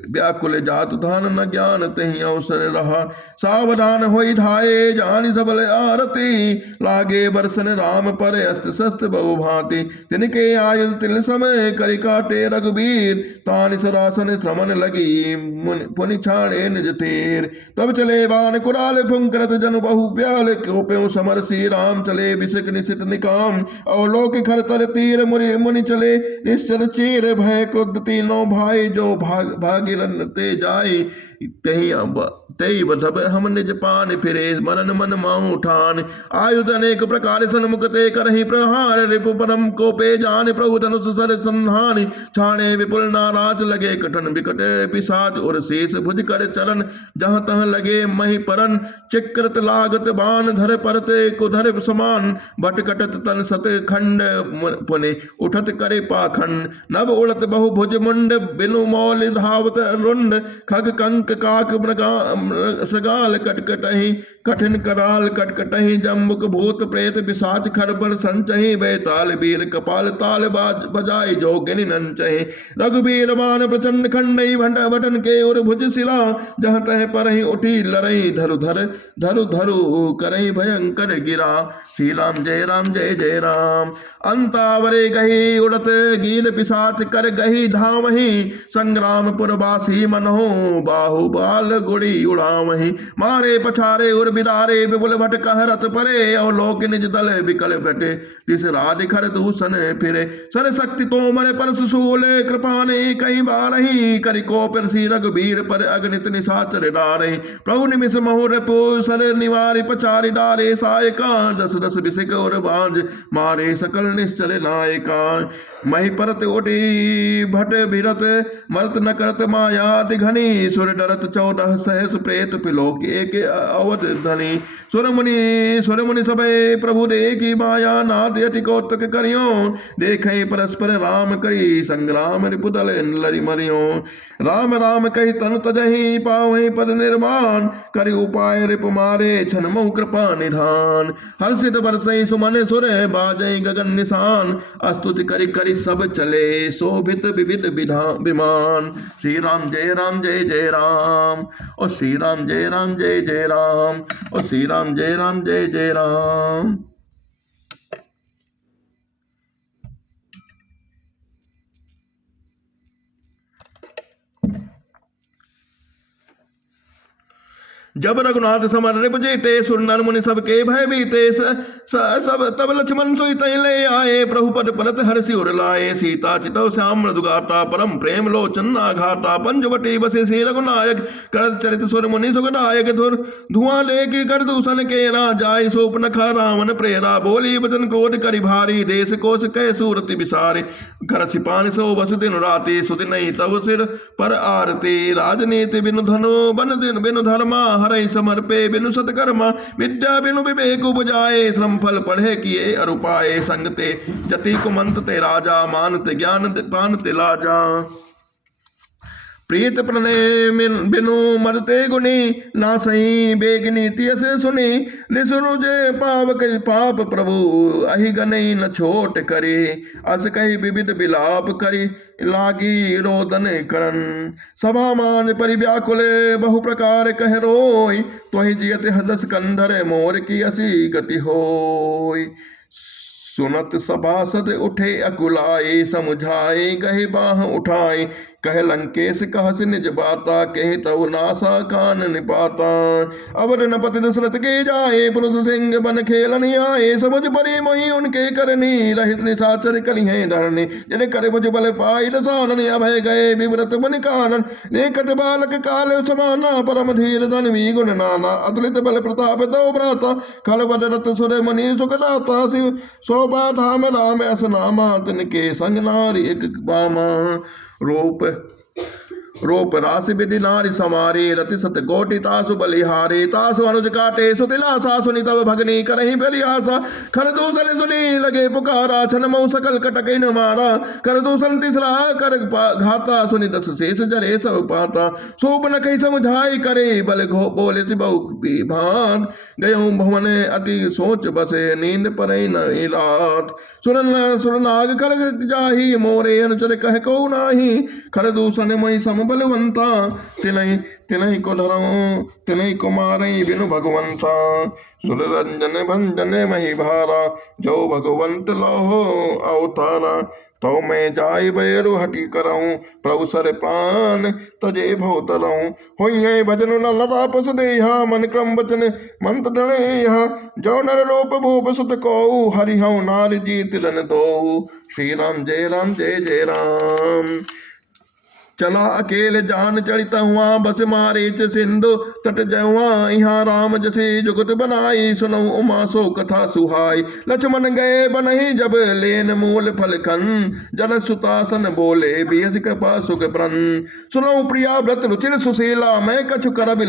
व्याकुल जातु धान, न ज्ञान तहि अवसर रहा। सावधान होई धाये, जानि सबल आरती। लागे बरसन राम पर, अस्त्र शस्त्र बहु भांति। तिनके आयुध तिल समय, करि काटे रघुबीर। तानि सरासन श्रमण लगी, पुनि छाड़े निज तीर। तब चले बाण कुराल, फुंकरत जनु बहु ब्याल। क्यों समर श्री राम, चले बिसक निशित निकाम। अवलोक खर तर तीर, मुनि चले निश्चल चीर। भय क्रुद्ध तीनों भाई, जो भागिरन ते जाय। तेई बधब हम निज पान, फिरे मरन मन माऊ ठान। आयुध अनेक प्रकार सन्मुख ते करहि प्रहार। रिपु परम को पे जान, प्रभु धनुष सर संधान। छाणे विपुल नाराज, लगे कठन बिकट पिशाच। और शेष भुज कर चरण, जहाँ तहाँ लगे मही परन। चिक्रत लागत बाण, धर परते कुधर समान। बट कटत तन सत खंड, पुने उठत करे पाखंड। नभ उड़त बहु भुज मुंड, बिनु मौल धावत रुंड। खग कंक काक सगाल, कटकटहि कठिन कराल कटकटहि। जम्बुक भूत प्रेत पिशाच, खरबल संचहि। बैताल वीर कपाल, ताल बजाय जोगिनी नंचहि। रघुबीर बाण प्रचंड खंडई, भटन के उर भुज शिला। जहाँ तह परहि उठी लरई, धरु धरु करहि भयंकर गिरा। श्री राम जय राम। अंतावरे गही उड़त गील, पिशाच कर गही धामहि। संग्राम पुरवासी मनहु, बाहु बाल गुड़ी उड़ावहि। मारे पछारे उर बिदारे, विपुल भट कहरत परे। अवलोक निज दल बिकल भटे, तिस राज खर दूषण फिरे। सर शक्ति तोमर पर सुसूले, कृपा ने कई बारहि। करि कोप श्री रघुबीर पर, अगणित निशाचर डारहि। प्रभु निमिष महुर सर निवारि, पचारि डारे सायका। दस दस बिसिक और बांझ, मारे सकल निश्चल नायका। मही परत उठी भट भिरत, मरत न करत मायाति घनी। सुर डरत 14 सहस, प्रेत पिलोक एक अवध धनी। सुर मुनि सबे प्रभु देखी माया, नाथ यति कौतुक करियो। देखे परस्पर राम करी, संग्राम रिपुदल लरि मरियो। राम राम कही तनु तजहि, पावहि पद निर्माण। करि उपाय रिपु मारे, छन महु कृपा निधान। हर्षित बरसई सुमन सुर, बाजई गगन निशान। स्तुति करि करि सब चले, शोभित विविध विमान। श्री राम जय राम। और श्री राम जय राम। और श्री राम जय राम। जब रघुनाथ समर रिप जेते, सुर नर मुनि सबके भय बीते। सब तब लक्ष्मण सोई तै ले आए, प्रभु पद परत हर्षि उर लाए। सीता चितौ श्याम मृदुगाता, परम प्रेम लोचन आघाता। पंचवटी बसे श्री रघुनायक, करत चरित सुर मुनि सुखदायक। धुर धुआं लेके कर दूषण केरा, जाय शूर्पणखा रावण प्रेरा। बोली वचन क्रोध करि भारी, देश कोश कह सूरति विसारे। घर सिपान सो बस दिन राति, सुधि नहीं तब सिर पर आरती। राजनीति बिनु धनु, बन दिन बिनु धर्मा। हरई समर्पे बिनु सत्कर्मा, विद्या बिनु विवेक उपजाए। श्रम फल पढ़े किए अरुपाए, संगते जति कुमंत ते राजा। मानते ज्ञान पानते लाजा। प्रीत प्रणय बिनु मरते गुनी, ना सही बेग नीति असे सुनी। लिसुरुजे पावक पाप प्रभु, अहि गनई न छोट करे। अस कही विविध बिलाप करी, लागी रोदन करन। सभा मान परि व्याकुल, बहु प्रकार कह रोय। त्वहि जियत हदस कंधर, मोर की असी गति होय। सुनत सभासद उठे अकुलाए, समुझाए गहे बाह उठाए। कह लंकेश कहस निज बाता, कहे तव नासा कान निपाता। अवर नपत दशरथ के जाए, पुरुष सिंह बन खेलन आए। समझ परी मोहि उनके करनी, रहित निशाचर कलिहे डरनी। जिन करे मुझ बल पाई दसानन, अभय गए विव्रत बन कानन। नेकत बालक काल समाना, परम धीर धनवी गुण नाना। अतुलित बल प्रताप तव भ्राता, खल बदरत सुर मणि सुखदाता। शिव शोभा धाम राम अस नामा, तिनके संग नारी एक बामा। रूप राशि विधि नारी समारे, रति सत कोटि तासु बलिहारे। तासु अनुज काटे सुतिलासा, सुनि तब भगनी करही बलिहासा। खर दूषण सुनी लगे पुकारा, छन मऊ सकल कटकै न मारा। कर दूषण तिसरा कर घाता, सुनि दस शेष जरे सब पाता। सोप न कही समुझाई करे, बल घो बोले सिबहु भान। गयहु भवन अति सोच बसे, नींद परै न रात। सुरनाग कर जाही, मोरे अनुचर कह को नाही। खर दूषण मई सम बलवंता, तिनहि को धरऊं तिनहि को मारई बिनु भगवंता। सुर रंजन भंजन मही भारा, जो भगवंत लोहो अवतारा। तो मैं जाय बैरु हटी करऊं, प्रभु सर प्राण तजे भवतरऊं। होइए भजन न लरापस देहा, मन क्रम वचन मंत दणेहा। जो नर रूप भूप सुत को, हरि हऊ नार जीत लन दो। श्री राम जय जय राम। चला अकेले जान चढ़ित हुआ, बस मारीच सिंधु तट जहुआ। यहाँ राम जसे जुगत बनाई, सुनऊ उमा सो कथा सुहाई। लक्ष्मण गए बनहि जब, लेन मूल फल खन। जनक सुतासन बोले, बियस कृपा सुख प्रन। सुनऊ प्रिया व्रत रुचिर सुशीला, मैं कछु करब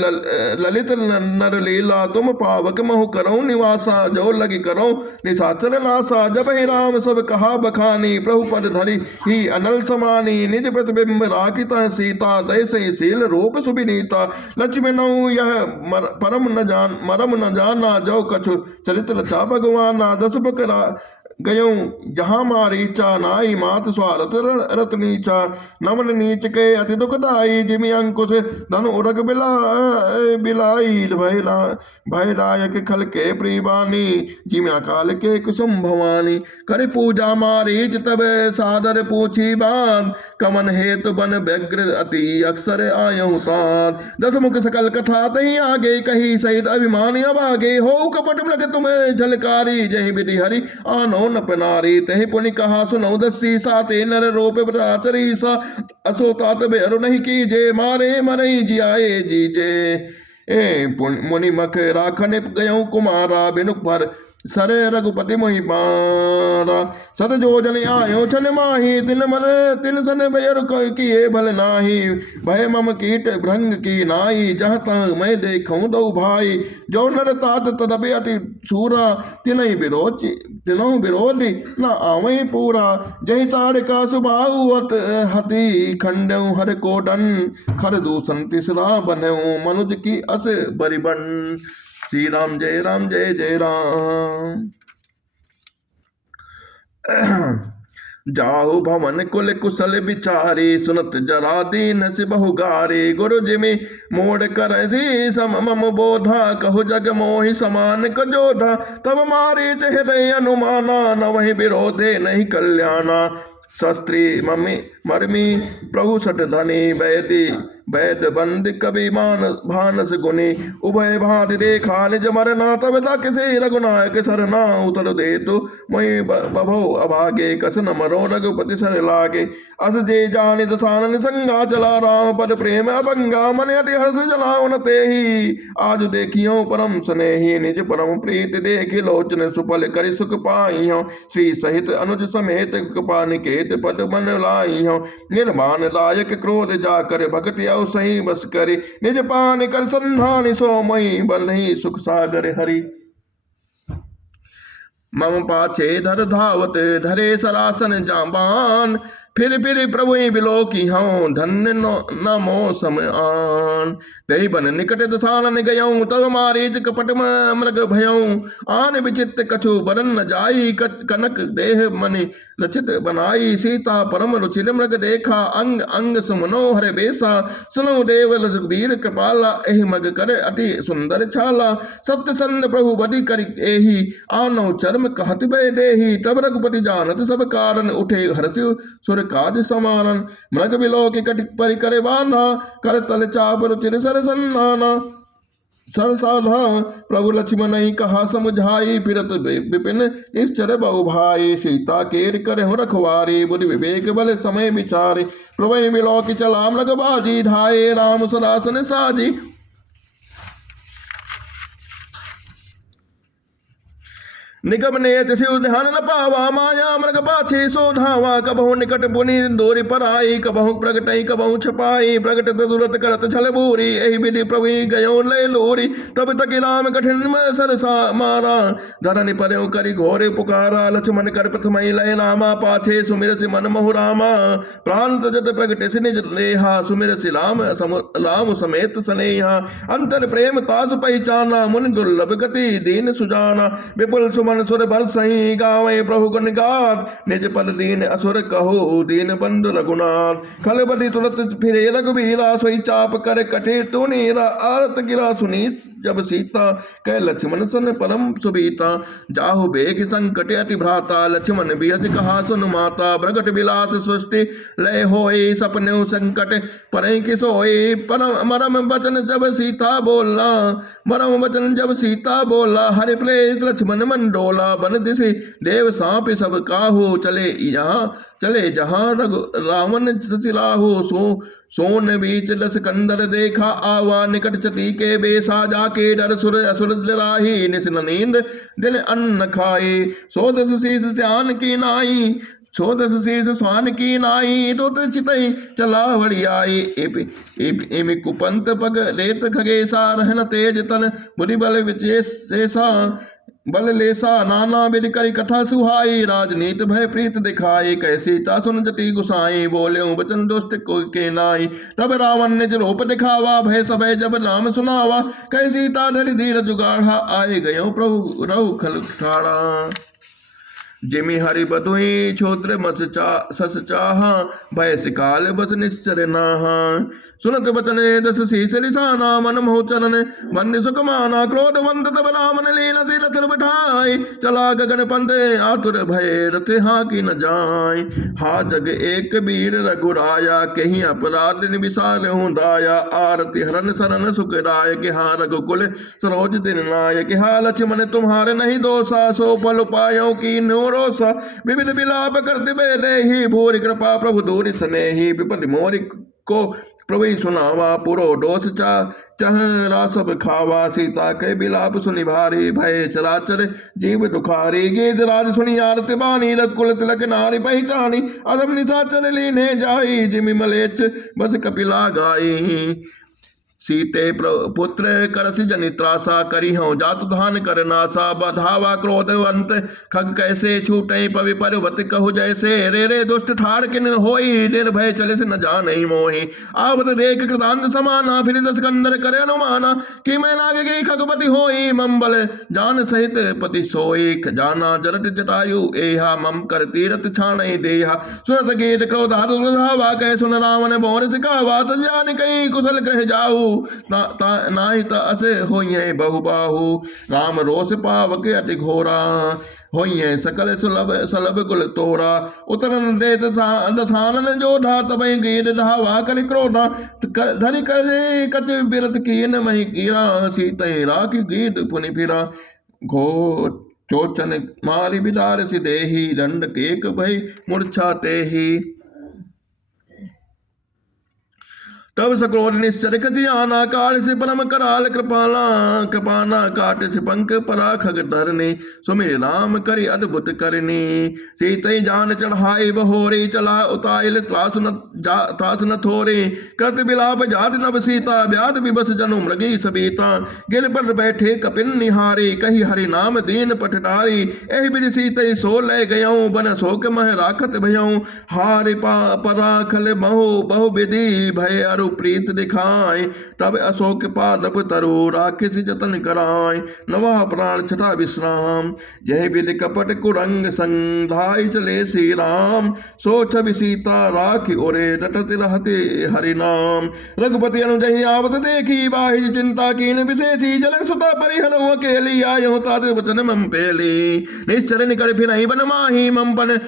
ललित नर लीला। तुम पावक महु करऊ निवासा, जो लगी करऊ निशाचर नासा। जब ही राम सब कहा बखानी, प्रभु पद धरि ही अनल समानी। निज प्रतिबिंब राखित सीता, दैसे शील रूप सुविनीता। लक्ष्मण यह मरम न जाना, जो कछु चरित्र चा भगवाना। दस बकरा गयो जहाँ मारीचा, नाई मात स्वारथ रत नीचा। नमन नीच के अति दुखदाई, जिमि अंकुश धन उरग बिलाई। भय दायक खल के प्रियवानी, जिमि अकाल के कुसुम भवानी। कर पूजा मारीच तब सादर पूछी बात, कमन हेतु बन व्यग्र अति अक्षर आयु तात। दस मुख सकल कथा तही आगे, कही सहित अभिमान अब आगे। हो कपट लग तुम्हें झलकारी, जय विधि हरि आनो न पनारी। तहि पुनि कहा सुनौ दसी, साते नर रूप प्राचरी सा। असो तात बेरु नहीं कीजे, मारे मरई जियाए जीजे। मुनि मख राखन गयऊ कुमारा, बिनुक भर सर रघुपति मोहि पारा। सत जोजन आयो छन माही, तिन सन भयर किए भल नाही। भय मम कीट भृंग की नाई, जहाँ तहाँ मैं देखूं दो भाई। जो नर तात तदपि अति सूरा, तिनहि विरोधी न आवै पूरा। जहि ताड़का सुबाहुअत हति, खंडऊ हर कोटन। खर दूषण तिसरा बनऊ, मनुज की अस बरिबन। श्री राम जय जय राम। जाहु भवन कुल कुशल विचारे, सुनत जरा दीन से बहुगारे। गुरु जिमि मोड़ कर सम मम बोधा, कहु जग मोहि समान कजोधा। तब मारे चेहरे अनुमाना, न वही विरोधे नहीं कल्याणा। शस्त्री मर्मी प्रभु सट धनी, वैद बंद कवि भानस गुनी। उभय भांति देखा निज मरना, तब तक से रघुनायक सरना। उतर दे तो मोहि बभो अभागे, कस न मरो रघुपति सर लागे। अस जे जानि दसानन संगा, चला राम पद प्रेम अभंगा। मन अति हर्ष जनाओ न तेहि, आज देखियो परम स्नेही। निज परम प्रीति देखि, लोचन सुफल करि सुख पाइयो। श्री सहित अनुज समेत कृपा निकेत, पद मन लाइयो। निर्माण लायक क्रोध जाकर, भक्ति सही बस करी। निज पान कर संधान, सो मई बंधि सुख सागर हरि। मम पाछे धर धावत, धरे सरासन जाबान। फिर प्रभु बिलो की हूँ धन्य न मो समान। तही बन निकट दसानन गयऊँ तब मारीच कपट मृग भयऊँ। आन विचित्र कछु बरन न जाई कनक देह मनि लचित बनाई। सीता परम रुचिर मृग देखा अंग अंग सुमनोहर बेसा। सुनो देव रघुबीर कृपाला एहि मग कर अति सुंदर छाला। सत्य संद प्रभु बदि करि एहि आनो चर्म कहत भय देहि। तब रघुपति जानत सब कारण उठे हर्षि सुर काज समानन। मृग बिलो की कटि परि करे बाना कर तल चाप रुचिर सर सन्नाना। सरसाधा प्रभु लक्ष्मण ही कहा समुझाई फिरत विपिन निश्चर बहु भाई। सीता केर कर रखवारी बुद्धि विवेक बल समय विचारे। प्रभु बिलो की चला मृग बाजी धाये राम सरासन साजी। निगम ने शिव ध्यान न पावा माया मृग पाछे सो धावा। कबहु निकट पुनि दोरि पर आई कबहु प्रगटई कबहु छपाई। प्रगट दुरत करत छल बूरी एहि विधि प्रभु गयो ले लोरी। तब तक राम कठिन में सरसा मारा धरनि पर्यो करि घोरे पुकारा। लक्ष्मण कर प्रथम लय रामा पाछे सुमिर सि मन मोहु रामा। प्राण तजत प्रगटे सि निज लेहा सुमिर सि राम समेत सनेहा। अंतर प्रेम तास पहचाना मुनि दुर्लभ गति दीन सुजाना। विपुल सुमन सुर भर सही गावे प्रभु गुण गात। निज पद दीन असुर कहो दीन बंधु रघुनाथ। खल बदि तुरत फिरे रघुबीरा सोई चाप कर कटे तो नीरा। आरत गिरा सुनी जब सीता कह लक्ष्मण सन परम सुबीता। जाहु बेग संकट अति भ्राता लक्ष्मण बियस कहा सुन माता। प्रगट बिलास सृष्टि लय होए सपने संकट परई कि सोए। परम मरम वचन जब सीता बोला मरम वचन जब सीता बोला। हरि प्रेत लक्ष्मण मन डोला बन दिशि देव सांप सब काहू। चले जहाँ रघु रावण सचिराहु। सोन बीच दस कंदर देखा आवा निकट चती के बेसा। जाके डर सुर असुर राही निसिन नींद दिन अन्न खाए। सो दस शीस स्यान की नाई सोदस शीस स्वान की नाई। तो चितई चला वड़ियाई एमि कुपंत पग रेत खगेसा। रहन तेज तन बुद्धि बल विचेसा। बल लेसा नाना विधि करी कथा सुहाई। राजनीत भय प्रीत दिखाई कह सीता सुन जति गुसाई। बोले बचन दुष्ट को के नाई तब रावण निज रूप दिखावा। भय सबय जब नाम सुनावा कह सीता धरि धीर जुगाढ़ा। आए गयो प्रभु रहु खल ठाड़ा। जिमि हरि बधुई छोत्र मस सस चाहा। भय सिकाल बस निश्चर नाहा। सुनत बचन दस शीस लिसाना मन मोह चरण वन्य सुख माना। क्रोधवंत तब रामन लीन सी रथ बिठाई। चला गगन पंथे आतुर भय रथ हा की न जाय। हा जग एक वीर रघुराया कहीं अपराध विशाल हूँ दाया। आरती हरन सरन सुख राय के हा रघुकुल सरोज दिन नाय। के हा लक्ष्मण तुम्हारे नहीं दोषा। सो फल पायो की नोरोसा। विविध विलाप करते बेदे ही भूरि कृपा प्रभु दूरि स्नेही। विपद मोरि को प्रभु सुनावा पुरो डोस चह रासब खावा। सीता के बिलाप सुनि भारी भय चराचर जीव दुखारी। गीत राज सुनि आरती बानी रघुकुल तिलक नारी पहचानी। अधम निशाचर लीने जाई जिमि मलेच्छ बस कपिला गाई। सीते पुत्र करसि जनि त्रासा। करी हूँ जातु धान कर नासा। बधावा क्रोधवंत खग कैसे छूटे पवि पर्वत कहु जैसे। रे दुष्ट ठाड़ किन होई निर्भय चले से न जाने मोहि। आवत देख कृतांत समाना फिर दस कंदर करे अनुमाना। कि मैं नाग गई खगपति होई मंबल जान सहित पति सोई। जाना जरट जटायु एहा मम कर तीरथ छाणई देहा। सुनत गीत क्रोधा दुर्धावा कह सुन रावण बोर सिकावा। तजान कई कुशल ग्रह जाऊ नाहि असे होइए बहुबाहु। राम रोष पावक अति घोरा होइए सकल सलभ कुल तोरा। उतरन देत दसानन जोधा तबई गीत धावा करि क्रोधा। धरि करे कच बिरत कीन मही कीरा। सीतहि राखि गीत पुनि फिरा। घो चोचन मारि बिदार सि देहि। दंड केक भई मूर्छा तेहि। तब सक्रोध निश्चर खसियाना काल से परम कराल कृपाला कृपाना काट से पंख परा खग धरने सुमिर राम करि अद्भुत करने सीतई जान चढ़ाई बहोरे चला उताइल त्रास न थोरे कृत बिलाप जात नव सीता व्याध विबस जनु मृगी सबीता गिर पर बैठे कपिन निहारे कही हरि नाम दीन पटटारी एहि बिध सीतई सो ले गयऊं बन शोक मह राखत भयऊं हारि पराखल बहु विधि भय अरु प्रीत दिखाए तब अशोक पादप तरु राखिस जतन कराय नवा प्राण छटा विश्राम जय विधि कपट कुरंग संधाय चले श्री राम सो छवि सीता राखी ओरे रटत रहते हरि नाम रघुपति अनुजहि आवत देखी बाहि चिंता कीन विशेषी जनक सुता परिहर अकेली आयो तात वचन मम पेली निश्चर निकर फिर नहीं बन माही मम पन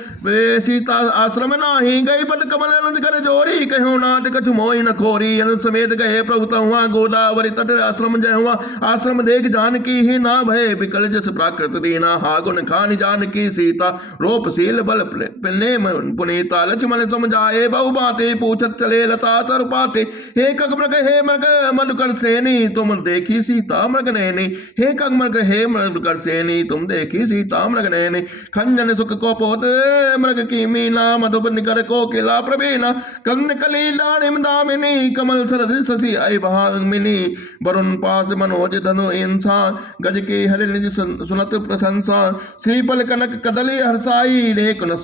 सीता आश्रम नाही गई पद कमल अनुज कर जोरी कहो नाथ कछु मोहि न खोरी अनुज समेत गए प्रभु हुआ गोदावरी तट आश्रम जय हुआ आश्रम देख जानकी ही ना भय विकल जस प्राकृत दीना हा गुण खान जानकी सीता रूपशील बल प्रेम पुनीता लक्ष्मण समझाए बहु बातें पूछत चले लता तर पाते हे कगमृग हे मृग मधुकर श्रेणी तुम देखी सीता मृग नैनी हे कगमृग हे मधुकर श्रेणी तुम देखी सीता मृग नैनी खंजन सुख को पोत मृग की मीना मधुब निकर को किला प्रवीणा कंद कली दानिम दामिनी कमल सरद शशि आई भामिनी वरुण पास मनोज धनु इंसान गज के हरि निज सुनत प्रशंसा श्रीपल कनक कदली हर्षाई लेकुन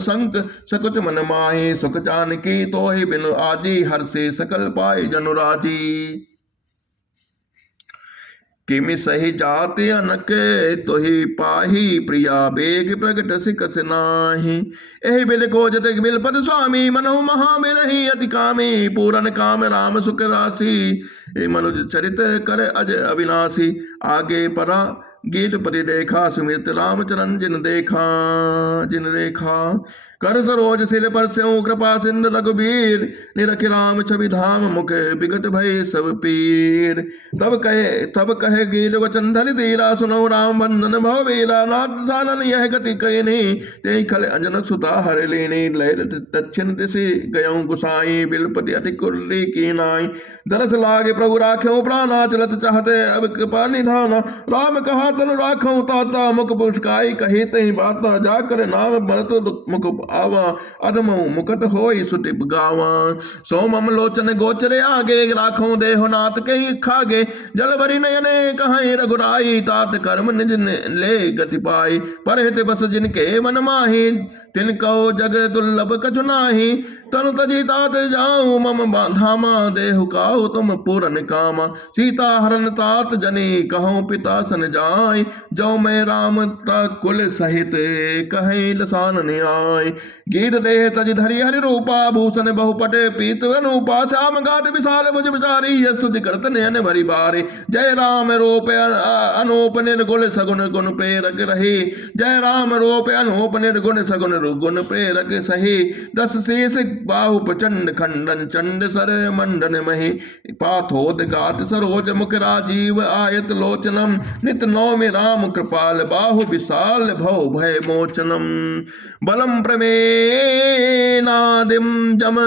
संक सकुच मन माहे सुख जानकी तोहि बिनु आजी हर्षे सकल पाए जनुराजी किमि सही जाति अनक तोहि पाही प्रिया बेग प्रगट सिकस नाही एहि बिल खोजत बिल पद स्वामी मनहु महाबिरहि अति कामी पूरन काम राम सुख राशि मनुज चरित कर अज अविनाशी आगे परा गीत परिदेखा सुमित रामचरण जिन देखा कर सरोज सिल पर स्यों कृपा सिंधु रघुबीर निरख राम छवि धाम मुख विगत भय सब पीर तब कहे गीत वचन धरि धीरा सुनो राम बंधन भव वीरा नाथ सानन यह गति कहनी ते खल अंजन सुता हर लेने लहर दक्षिण दिशि गयऊं गुसाई बिलपति अति कुर्री की नाई दरस लागे प्रभु राख्यो प्राणा चलत चाहते अब कृपा निधाना राम कहा तनु राखो ताता मुख पुष्काई कही तही बाता जाकर नाम मरत मुख आवा अधमो मुकट होई सुटिप गावा सोमम लोचन गोचरे आगे राखो देहो नाथ कहीं खागे जल भरी नयने कहीं रघुराई तात कर्म निज ले गति पाई परहित बस जिनके मन माही तिनको जग दुर्लभ कछु नाही तनु तजी तात जाऊं मम धामा देहु काहु तुम पूरन कामा सीता हरन तात जनी कहूँ पिता सन जाय जो मैं राम कुल सहित कहीं लसान आय गीत देह तज धरि हरि रूपा भूषण बहुपटे पीत अनुपा श्याम गाट विशाल भुज विचारी स्तुति करत नयन भरि बारे जय राम रूप अनूप निर्गुण सगुण गुण प्रेरक रहे जय राम रूप अनूप निर्गुण सगुण गुण प्रेरक सही दस शेष बाहु प्रचंड खंडन चंड सर मंडन मही पाथोद गात सरोज मुख राजीव आयत लोचनम नित नौमि राम कृपाल बाहु विशाल भव भय मोचनम बलम प्रमेनादिम जम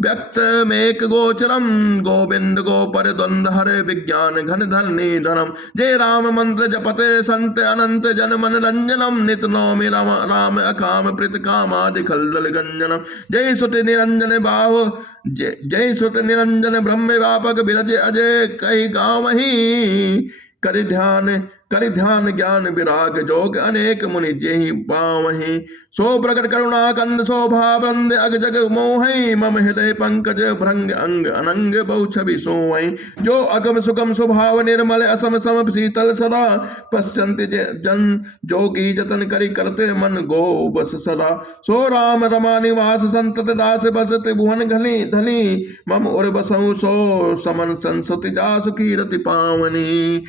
व्यक्त मेक गोचरम गोविंद गोपर द्वंद्व हर विज्ञान घन धन धनम जय राम मंत्र जपते संत अनंत जन मन रंजनम नित नौमि राम अकाम प्रीत कामादि खलदल गंजनम जय सुत निरंजन बाहु जय सुत निरंजन ब्रह्म व्यापक बिरज अजय कही गावही कर ध्यान ज्ञान विराग जोग अनेक मुनि जेहि पावहि सो प्रकट करुणा कंद शोभा वृंद अग जग मोहि मम हृदय पंकज भृंग अंग अनंग बहु छवि सोई जो अगम सुगम स्वभाव निर्मल असम सम शीतल सदा पश्चंत जन जोगी जतन करि करते मन गो बस सदा सो राम रमा निवास संतत दास बसत भुवन घनी धनी मम उर बसहु सो समन संसति जासु कीरति पावनी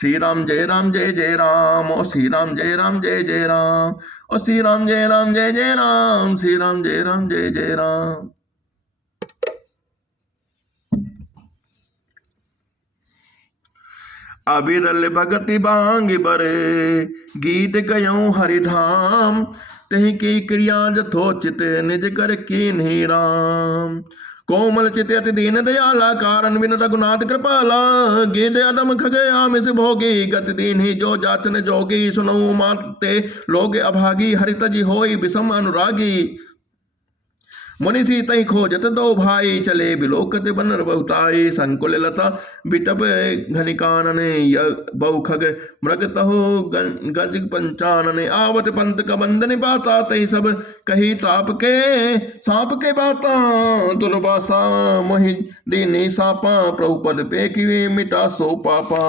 श्री राम जय जय राम ओ श्री राम जय जय राम ओ श्री राम जय जय राम श्री राम जय जय राम। अबिरल भगति बांग बरे गीत गयों हरिधाम तही की क्रिया जथोचित निज कर कीन्ही राम कोमल चित अति दीन दयाला, कारण बिन रघुनाथ कृपाला। गेदे अदम खगे आमिष भोगी, गति दीन ही जो जाचन जोगी। सुनऊ मात ते लोग अभागी, हरि तजी होई विषम अनुरागी। मुनिषी तई खोजत दो भाई, चले बिलोकत बन बहुताई। संकुल लता बिटप घनि कानन, बहु खग मृग तहो गज पंचानन। आवत पंत कबंदन बाता, तई सब कही ताप के सांप के बाता। दुर्वासा मोहि दीनी सापा, प्रभु पद पे की मिटा सो पापा।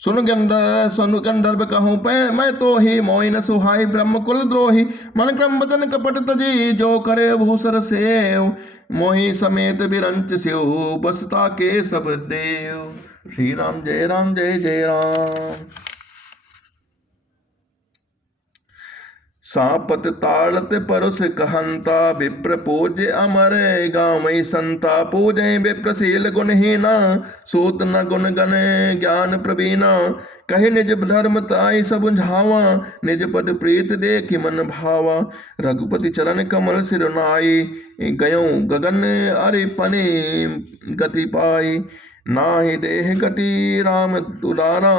सुन गंधर्व कहूँ पे मैं तो ही, मोइन सुहाई ब्रह्म कुल द्रोही। मन क्रम वचन कपट तजी, जो करे भूसर सेव। मोहि समेत बिरंच सिव, बसता के सब देव। श्री राम जय जय राम। सापत ताड़त परुष कहंता, विप्र पूज्य अमर गामई संता। पूजय विप्रशील गुणहीना, सूत न गुण गण ज्ञान प्रवीणा। कहे निज धर्म ताई सब झावा, निज पद प्रीत देखि मन भावा। रघुपति चरण कमल सिर नाई, गयो गगन अरिपनि गति पाई। नाहि देह गति राम दुलारा,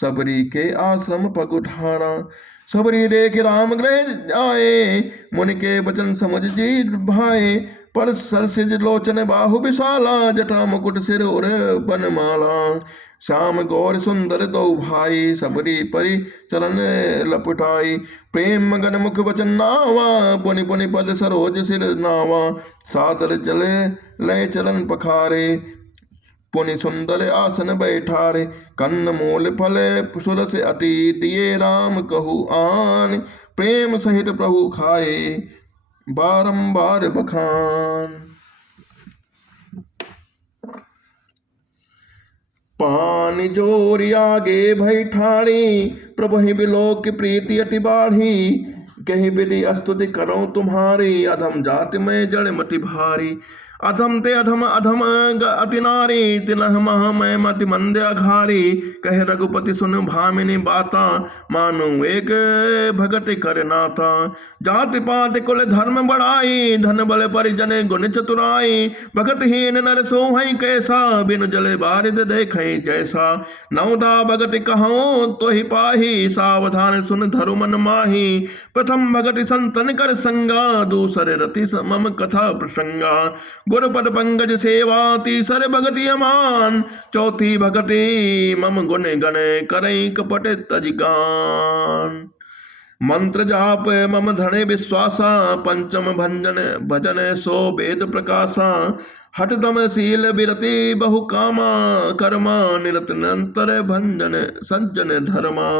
सबरी के आश्रम पगुठारा। सबरी देख राम गृह आए, मुनि के वचन समझ जी भाए। पर सरसिज लोचन बाहु विशाला, जटा मुकुट सिर उर बनमाला। श्याम गौर सुंदर दो भाई, सबरी परि चलन लपटाई। प्रेम मगन मुख वचन नावा, पुनि पुनि पद सरोज सिर नावा। सातर चले लय चलन पखारे, पुनि सुंदर आसन बैठारे। कन्न मूल फल सुरस अति, दिए राम कहु आन। प्रेम सहित प्रभु खाए, बारंबार बखान। पानी जोरी आगे भई ठाड़ी, प्रभु ही बिलोक प्रीति अति बाढ़ी। कही विधि स्तुति करो तुम्हारी, अधम जाति में जड़ मति भारी। अधम ते अधम अधम अति नारी, तिनह मह मैं मति मंद अघारी। कह रघुपति सुन भामिनी बाता, मानो एक भगत कर नाता। जाति पात कुल धर्म बढ़ाई, धन बल परिजन गुण चतुराई। भगत हीन नर सोहै कैसा, बिनु जल बारिद देखै जैसा। नवधा भगत कहूँ तो ही पाही, सावधान सुन धरु मन माही। प्रथम भगति संतन कर संगा, दूसरे रति मम कथा प्रसंगा। गुरुपद पंकज सेवा, तीसर भगति अमान। चौथी भगति मम गुण गण, करई कपट तजिगान। मंत्र जाप मम धने विश्वासा, पंचम भजन सो वेद प्रकाशा। हठ दम शील विरति बहु कामा, कर्मा निरत निरंतर भंजन सज्जन धर्मा।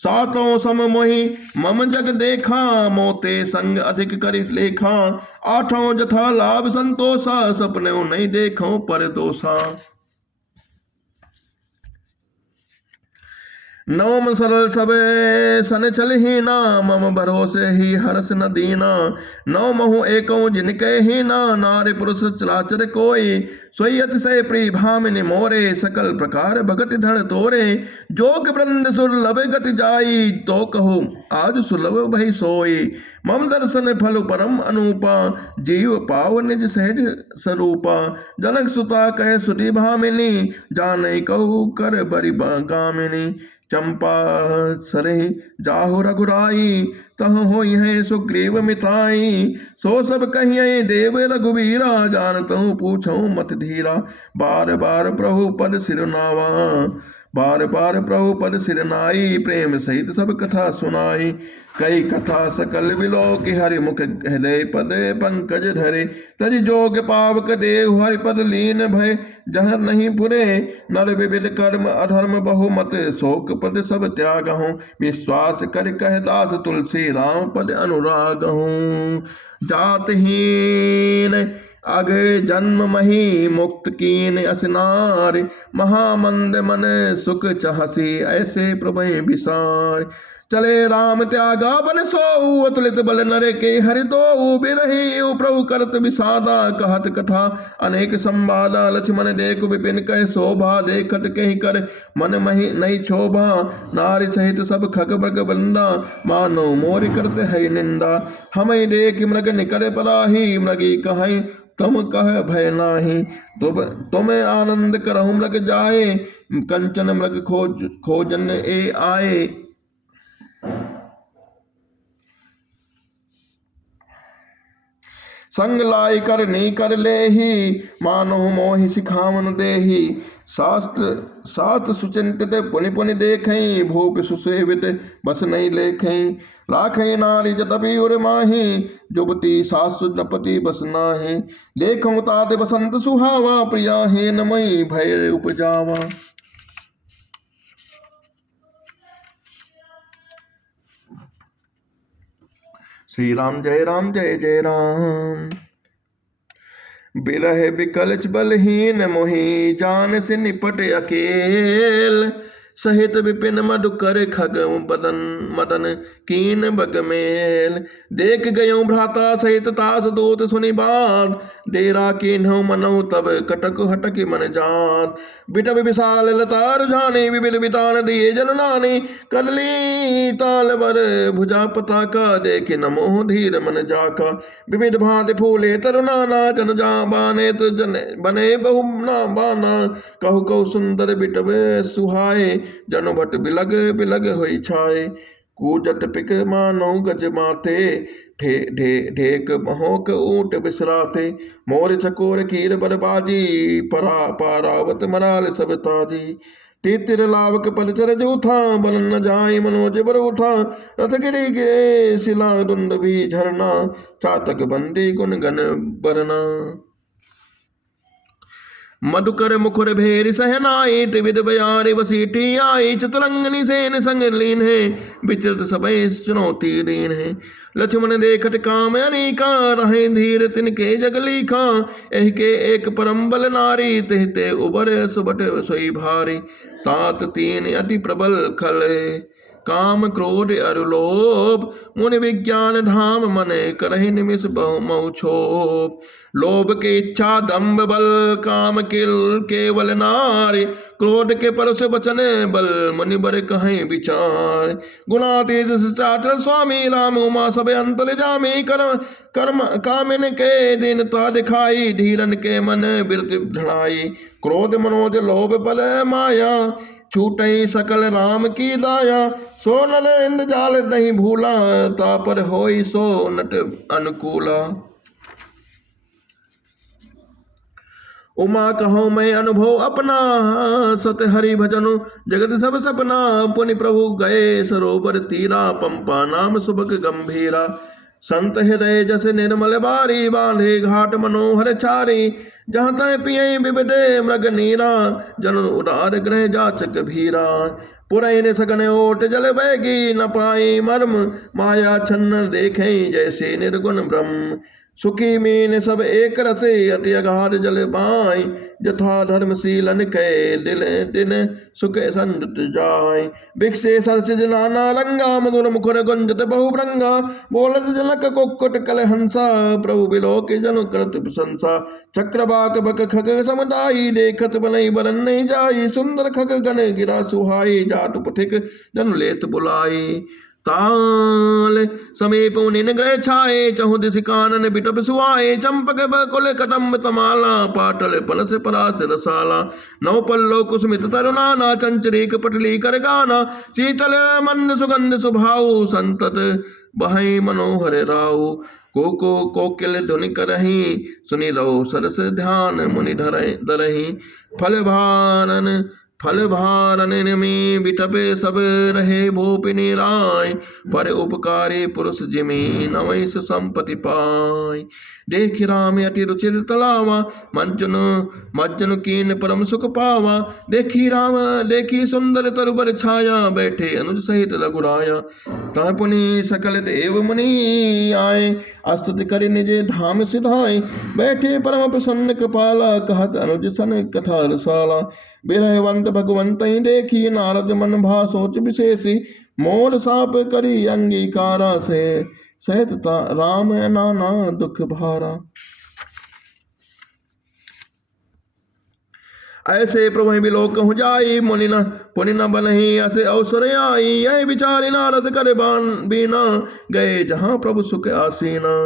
सातों सम मोहि मम जग देखा, मोते संग अधिक करि लेखा। आठों जथा लाभ संतोषा, सपने नहीं देखो पर दोषा। नवम सरल सब सन चल ही ना, मम भरोसे ही हरस न दीना। नौ महु एको जिनके ही ना, नारी पुरुष चराचर कोई। सोई अतिशय प्रिय भामिनी मोरे, सकल प्रकार भगति धन तोरे। जोग वृंद सुरलभ गति जाई, तो कहूँ आज सुलभ भई सोई। मम दर्शन फल परम अनूपा, जीव पाव निज सहज स्वरूपा। जनक सुता कहे सुधि भामिनी, जाने कहू कर बरि गामिनी। चंपा सरहि जाहु रघुराई, तह होई है सुग्रीव मिताई। सो सब कहिए देव रघुवीरा, जानतहु पूछो मत धीरा। बार बार प्रभु पद सिर नावा, बार बार प्रभु पद सिर नाई। प्रेम सहित सब कथा सुनाई, कई कथा सकल बिलोक। हरि मुख हृदय पद पंकज धरे। तज जोग पावक देव हरि पद लीन भय, जह नहीं पुरे। नर विविध कर्म अधर्म बहुमत, शोक पद सब त्याग हूँ। विश्वास कर कह दास तुलसी, राम पद अनुराग हूँ। जातहीन आगे जन्म मही मुक्त कीन असनार, महामंद मन सुख चाहसी ऐसे प्रभु विसार। चले राम त्यागा बन सो अतुलित बल नर के हरि दो बिरही प्रभु करत विषादा कहत कथा अनेक संवादा। लक्ष्मण देख विपिन कह शोभा देखत कहीं कर मन मही नहीं क्षोभा। नारी सहित सब खग मृग वृंदा मानो मोर करते है निंदा। हम देख मृग निकर पराही मृगी कहें तुम कह भय नाही। तुम आनंद करहु मृग जाए कंचन मृग खोजन ए आए। संग लाई कर नी कर ले ही मानो मोहि सिखावन देही। शास्त्र सुचिंतित पुनि पुनि देखें भूप सुसेवित बस नहीं लेखें। राखें नारी जतपि उर माही जुबती सासु नपति बस नाहि। देखूं तात बसंत सुहावा प्रिया हेन मई भय उपजावा। श्री राम जय जय राम। बिरह बिकलच बलहीन मोहि जान से निपट अकेल। सहित विपिन मधुकर खग बदन मदन कीन बगमेल। देख गयो भ्राता सहित तास दूत सुनि बात डेरा कीन्हु मनऊ तब कटक हटक मन जात। बिटब विशाल लता रुझानी विविध बितान दिए जननानी। करली ताल वर भुजा पताका देख नमोह धीर मन जाका। विविध भांति फूले तरुणाना जन जा बाने तो जन बने बहु ना बाना। कहु कहु सुंदर बिटब सुहाए जनु भट बिलग बिलग होई छाए। कूजत पिक मानो गज माथे ढेक महोक ऊंट बिसराते। मोर चकोर कीर बरबाजी पारावत मराल सब ताजी। तीतिर लावक पलचर जूठा बन न जाय मनोज बर उठा। रथ गिरी के शिला दुंद भी झरना चातक बंदी गुन गन बरना। मधुकर मुखर भेरी सहनाई त्रिविध बयारी वसीठी आई। चतुरंगनी सेन संग लीन है विचरत सबय चुनौती दीन है। लक्ष्मण देखत काम अनेका रहे धीर तिनके जगली खा। एहि के एक परम बल नारी तिहते उबर सुबट सोई भारी। तात तीन अति प्रबल खल काम क्रोध अरुलोभ। मुनि विज्ञान धाम मन करहि निमिष बहु क्षोभ। लोभ के इच्छा दम्भ बल काम किल केवल नारी। क्रोध के परस वचन बल मुनि बर कहें विचार। गुणातीत चाचर स्वामी राम उमा सब अंतर जामी। कर्म कामिन के दीनता दिखाई धीरन के मन बिरति ढड़ाई। क्रोध मनोज लोभ बल माया छूटई सकल राम की दाया। सो नर इंद जाल नहीं भूला तापर होई सो नट अनुकूला। उमा कहो मैं अनुभव अपना सत हरि भजनु जगत सब सपना। पुनि प्रभु गए सरोवर तीरा पंपा नाम सुबक गंभीरा। संत हृदय जस निर्मल बारी बांधे घाट मनोहर चारी। जहाँ तय पिय विविदे मृग नीरा जन उदार ग्रह जाचक भीरा। पुरैन सगन ओट जल बैगी न पाई मर्म माया छन्न देखें जैसे निर्गुण ब्रह्म। सुखी मीन सब एक रसे अति अगाध जल बाई। यथा धर्मशीलन कै दिल दिन सुख संत जाय। भिक्षे सरसिज नाना रंगा मधुर मुखर गुंजत बहु भृंगा। बोलत जनक कुक्कुट कल हंसा प्रभु बिलोक जनु करत प्रशंसा। चक्रवाक बक खग समुदायी देखत बनई बरन नहीं जाई। सुंदर खग गण गिरा सुहाई जात पुठिक जनु लेत बुलाई। ताल समीप उनिन ग्रह छाए चहु this Kanan बिटप सुआए। Champak Bakul Kadamba तमाला पाटल plus परास रसाला। नौ पल्लो कुसुमित तरुणाना चंचरीक पटली कर गाना। शीतल मंद सुगंध सुभाऊ संतत बहई मनोहर राऊ। को कोकिल ध्वनि करही सुनि रहो सरस ध्यान मुनि धरही। फल भारन फल भारन में बिटपे सब रहे भूपिनी राय, पर उपकारे पुरुष जिमे नवैस संपत्ति पाय। देख राम अति रुचिर तलावा, मज्जन कीन परम सुख पावा। देखी सुंदर तरुबर छाया, बैठे अनुज सहित रघुराया। ता पुनि सकल देव मुनि आए, स्तुति करि निज धाम सिधाए। बैठे परम प्रसन्न कृपाला, कहत अनुज सन कथा रसाला। बिरहवंत भगवंत देखी, नारद मन भा सोच विशेषी। मोर साप करी अंगीकारा, से सहित राम नाना दुख भारा। ऐसे प्रभु बिलोक कहूँ जाई, पुनि न बनहि असे अवसर आई। यह विचारि नारद करे बीना, गए जहाँ प्रभु सुख आसीना।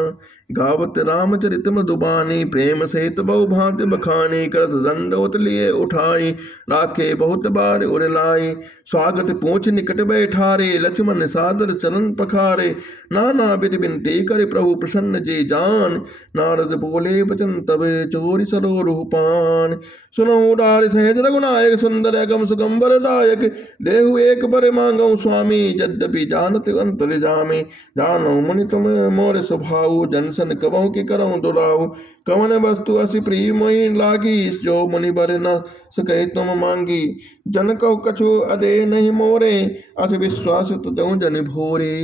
गावत रामचरित मधुबानी, प्रेम सहित बहु भांति बखानी। करत दंडवत लिए उठाई, राखे बहुत बार उर लाई। स्वागत पूछ निकट बैठारे, लक्ष्मण सादर चरण पखारे। नाना विधि विनती करे, प्रभु प्रसन्न जी जान। नारद बोले बचन तब, चोरी सरो रूपान। सुनो उदार सहज रघुनायक, सुंदर अगम सुगम वरदायक। देहु एक बर मांगो स्वामी, यद्यपि जानत अंतर जामे। जानो मुनि तुम मोर स्वभाव, जन सन कबहु की करऊं दुराऊ। कवन वस्तु असी प्रिय मोहि लागी, जो मुनि बर न सके तुम मांगी। जन कहो कछु अदे नहीं मोरे, अस विश्वास तुझऊ जन भोरे।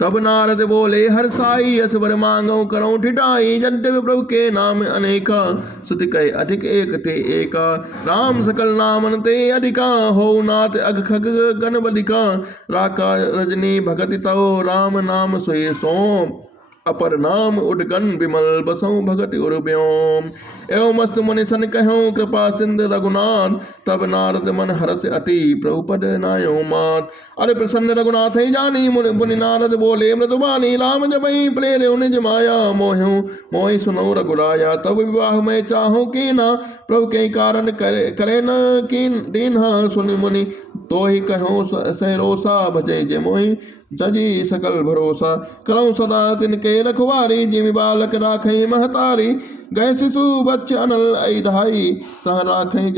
तब नारद बोले हर्षाई, अस वर मांगो करऊं ठिठाई। यद्यपि प्रभु के नाम अनेका, सुति कहे अधिक एक ते एका। राम सकल नामन ते अधिका, हो नाथ अग खग गण बधिका। राका रजनी भगति तव, राम नाम सोए सोम। अपर नाम उडगन विमल, बसौ भगति उर व्योम। एवं मस्त मुनि सन कहूँ, कृपा सिंधु रघुनाथ। तब नारद मन हरस अति, प्रभु पद नायो मात। अरे प्रसन्न रघुनाथ ही जानी, मुनि नारद बोले मृदुबानी। राम जबहि प्रेरे निज माया, मोहि सुनो रघुराया। तब विवाह में चाहो कीना, प्रभु के कारण करे न कीन दीन्हा। सुनि मुनि तो ही कहो सहरोसा, भजे जे मोहि जजी सकल भरोसा। करऊं सदा तिनके रखवारी, जिमि बालक राखई महतारी। गए शिशु बच्चे अनल ऐधाई, तह राखई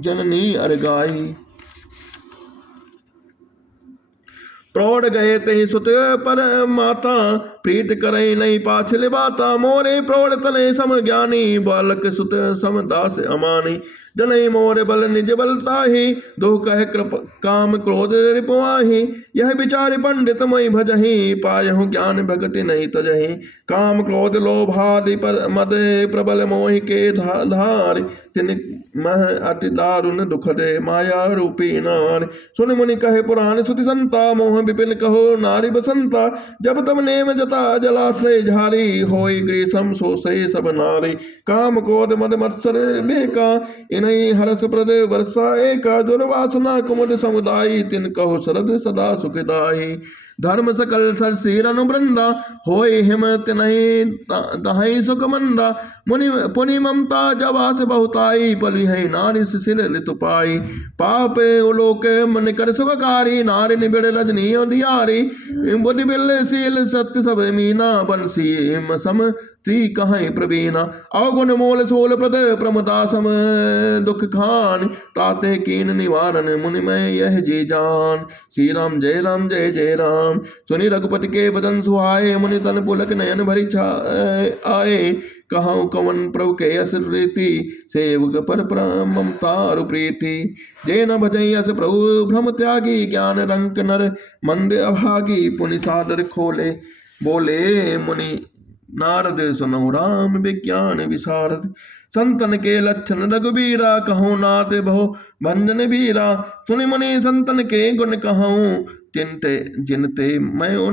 जननी अरगाई। प्रौढ़ गए तहि सुत पर माता, प्रीत करई नहीं पाछल बाता। मोरे प्रौढ़ तने सम ज्ञानी, बालक सुत सम दास अमानी। जनई मोर बल निज बलताही, दो कह काम क्रोध रिपवाही। यह विचार पंडित मई भजही, पायहु ज्ञान भगति नहीं तजही। काम क्रोध लोभादि मद, प्रबल मोहि के धार। तिन मह अति दारुण दुख दे, माया रूपी नार। सुन मुनि कहे पुराण सुति संता, मोह विपिन कहो नारी बसंता। जब तब नेम जता जलाशय झारी, होई ग्रीसम सोसई सब नारी। काम क्रोध मद मत्सर बेका, इन्हीं हरस प्रद वर्षा एका। दुर्वासना कुमुद समुदायी, तिन कहो शरद सदा सुखदाई। धर्म सकल सरसीर अनुवृंदा, होय हिमत नहीं तहई सुख मंदा। पुनि ममता जवास बहुताई, पलि है नारी शिशिर ऋतु पाई। पाप उलोक मन कर सुखकारी, नारी निबिड़ रजनी दियारी। बुद्धि बिल शील सत्य सब मीना, बंसी सम ती कहीं प्रवीणा। अवगुण मोल सोल प्रद, प्रमदा सम दुख खान। ताते कीन निवारण, मुनि में यह जी जान। श्री राम जय जय राम। सुनि रघुपति के बदन सुहाए, मुनि तन पुलक नयन भरि आए। कहूँ कवन प्रभु के अस रीति, सेवक पर ममता प्रीति। जे न भजई अस प्रभु भ्रम त्यागी, ज्ञान रंक नर मंद अभागी। पुनि सादर खोले बोले मुनि नारद, सुनो राम विज्ञान विशारद। संतन के लक्षण रघुबीरा, कहूँ नाथ बहु भंजन बीरा। सुनि मुनि संतन के गुण कहूँ, जिनते मैं उन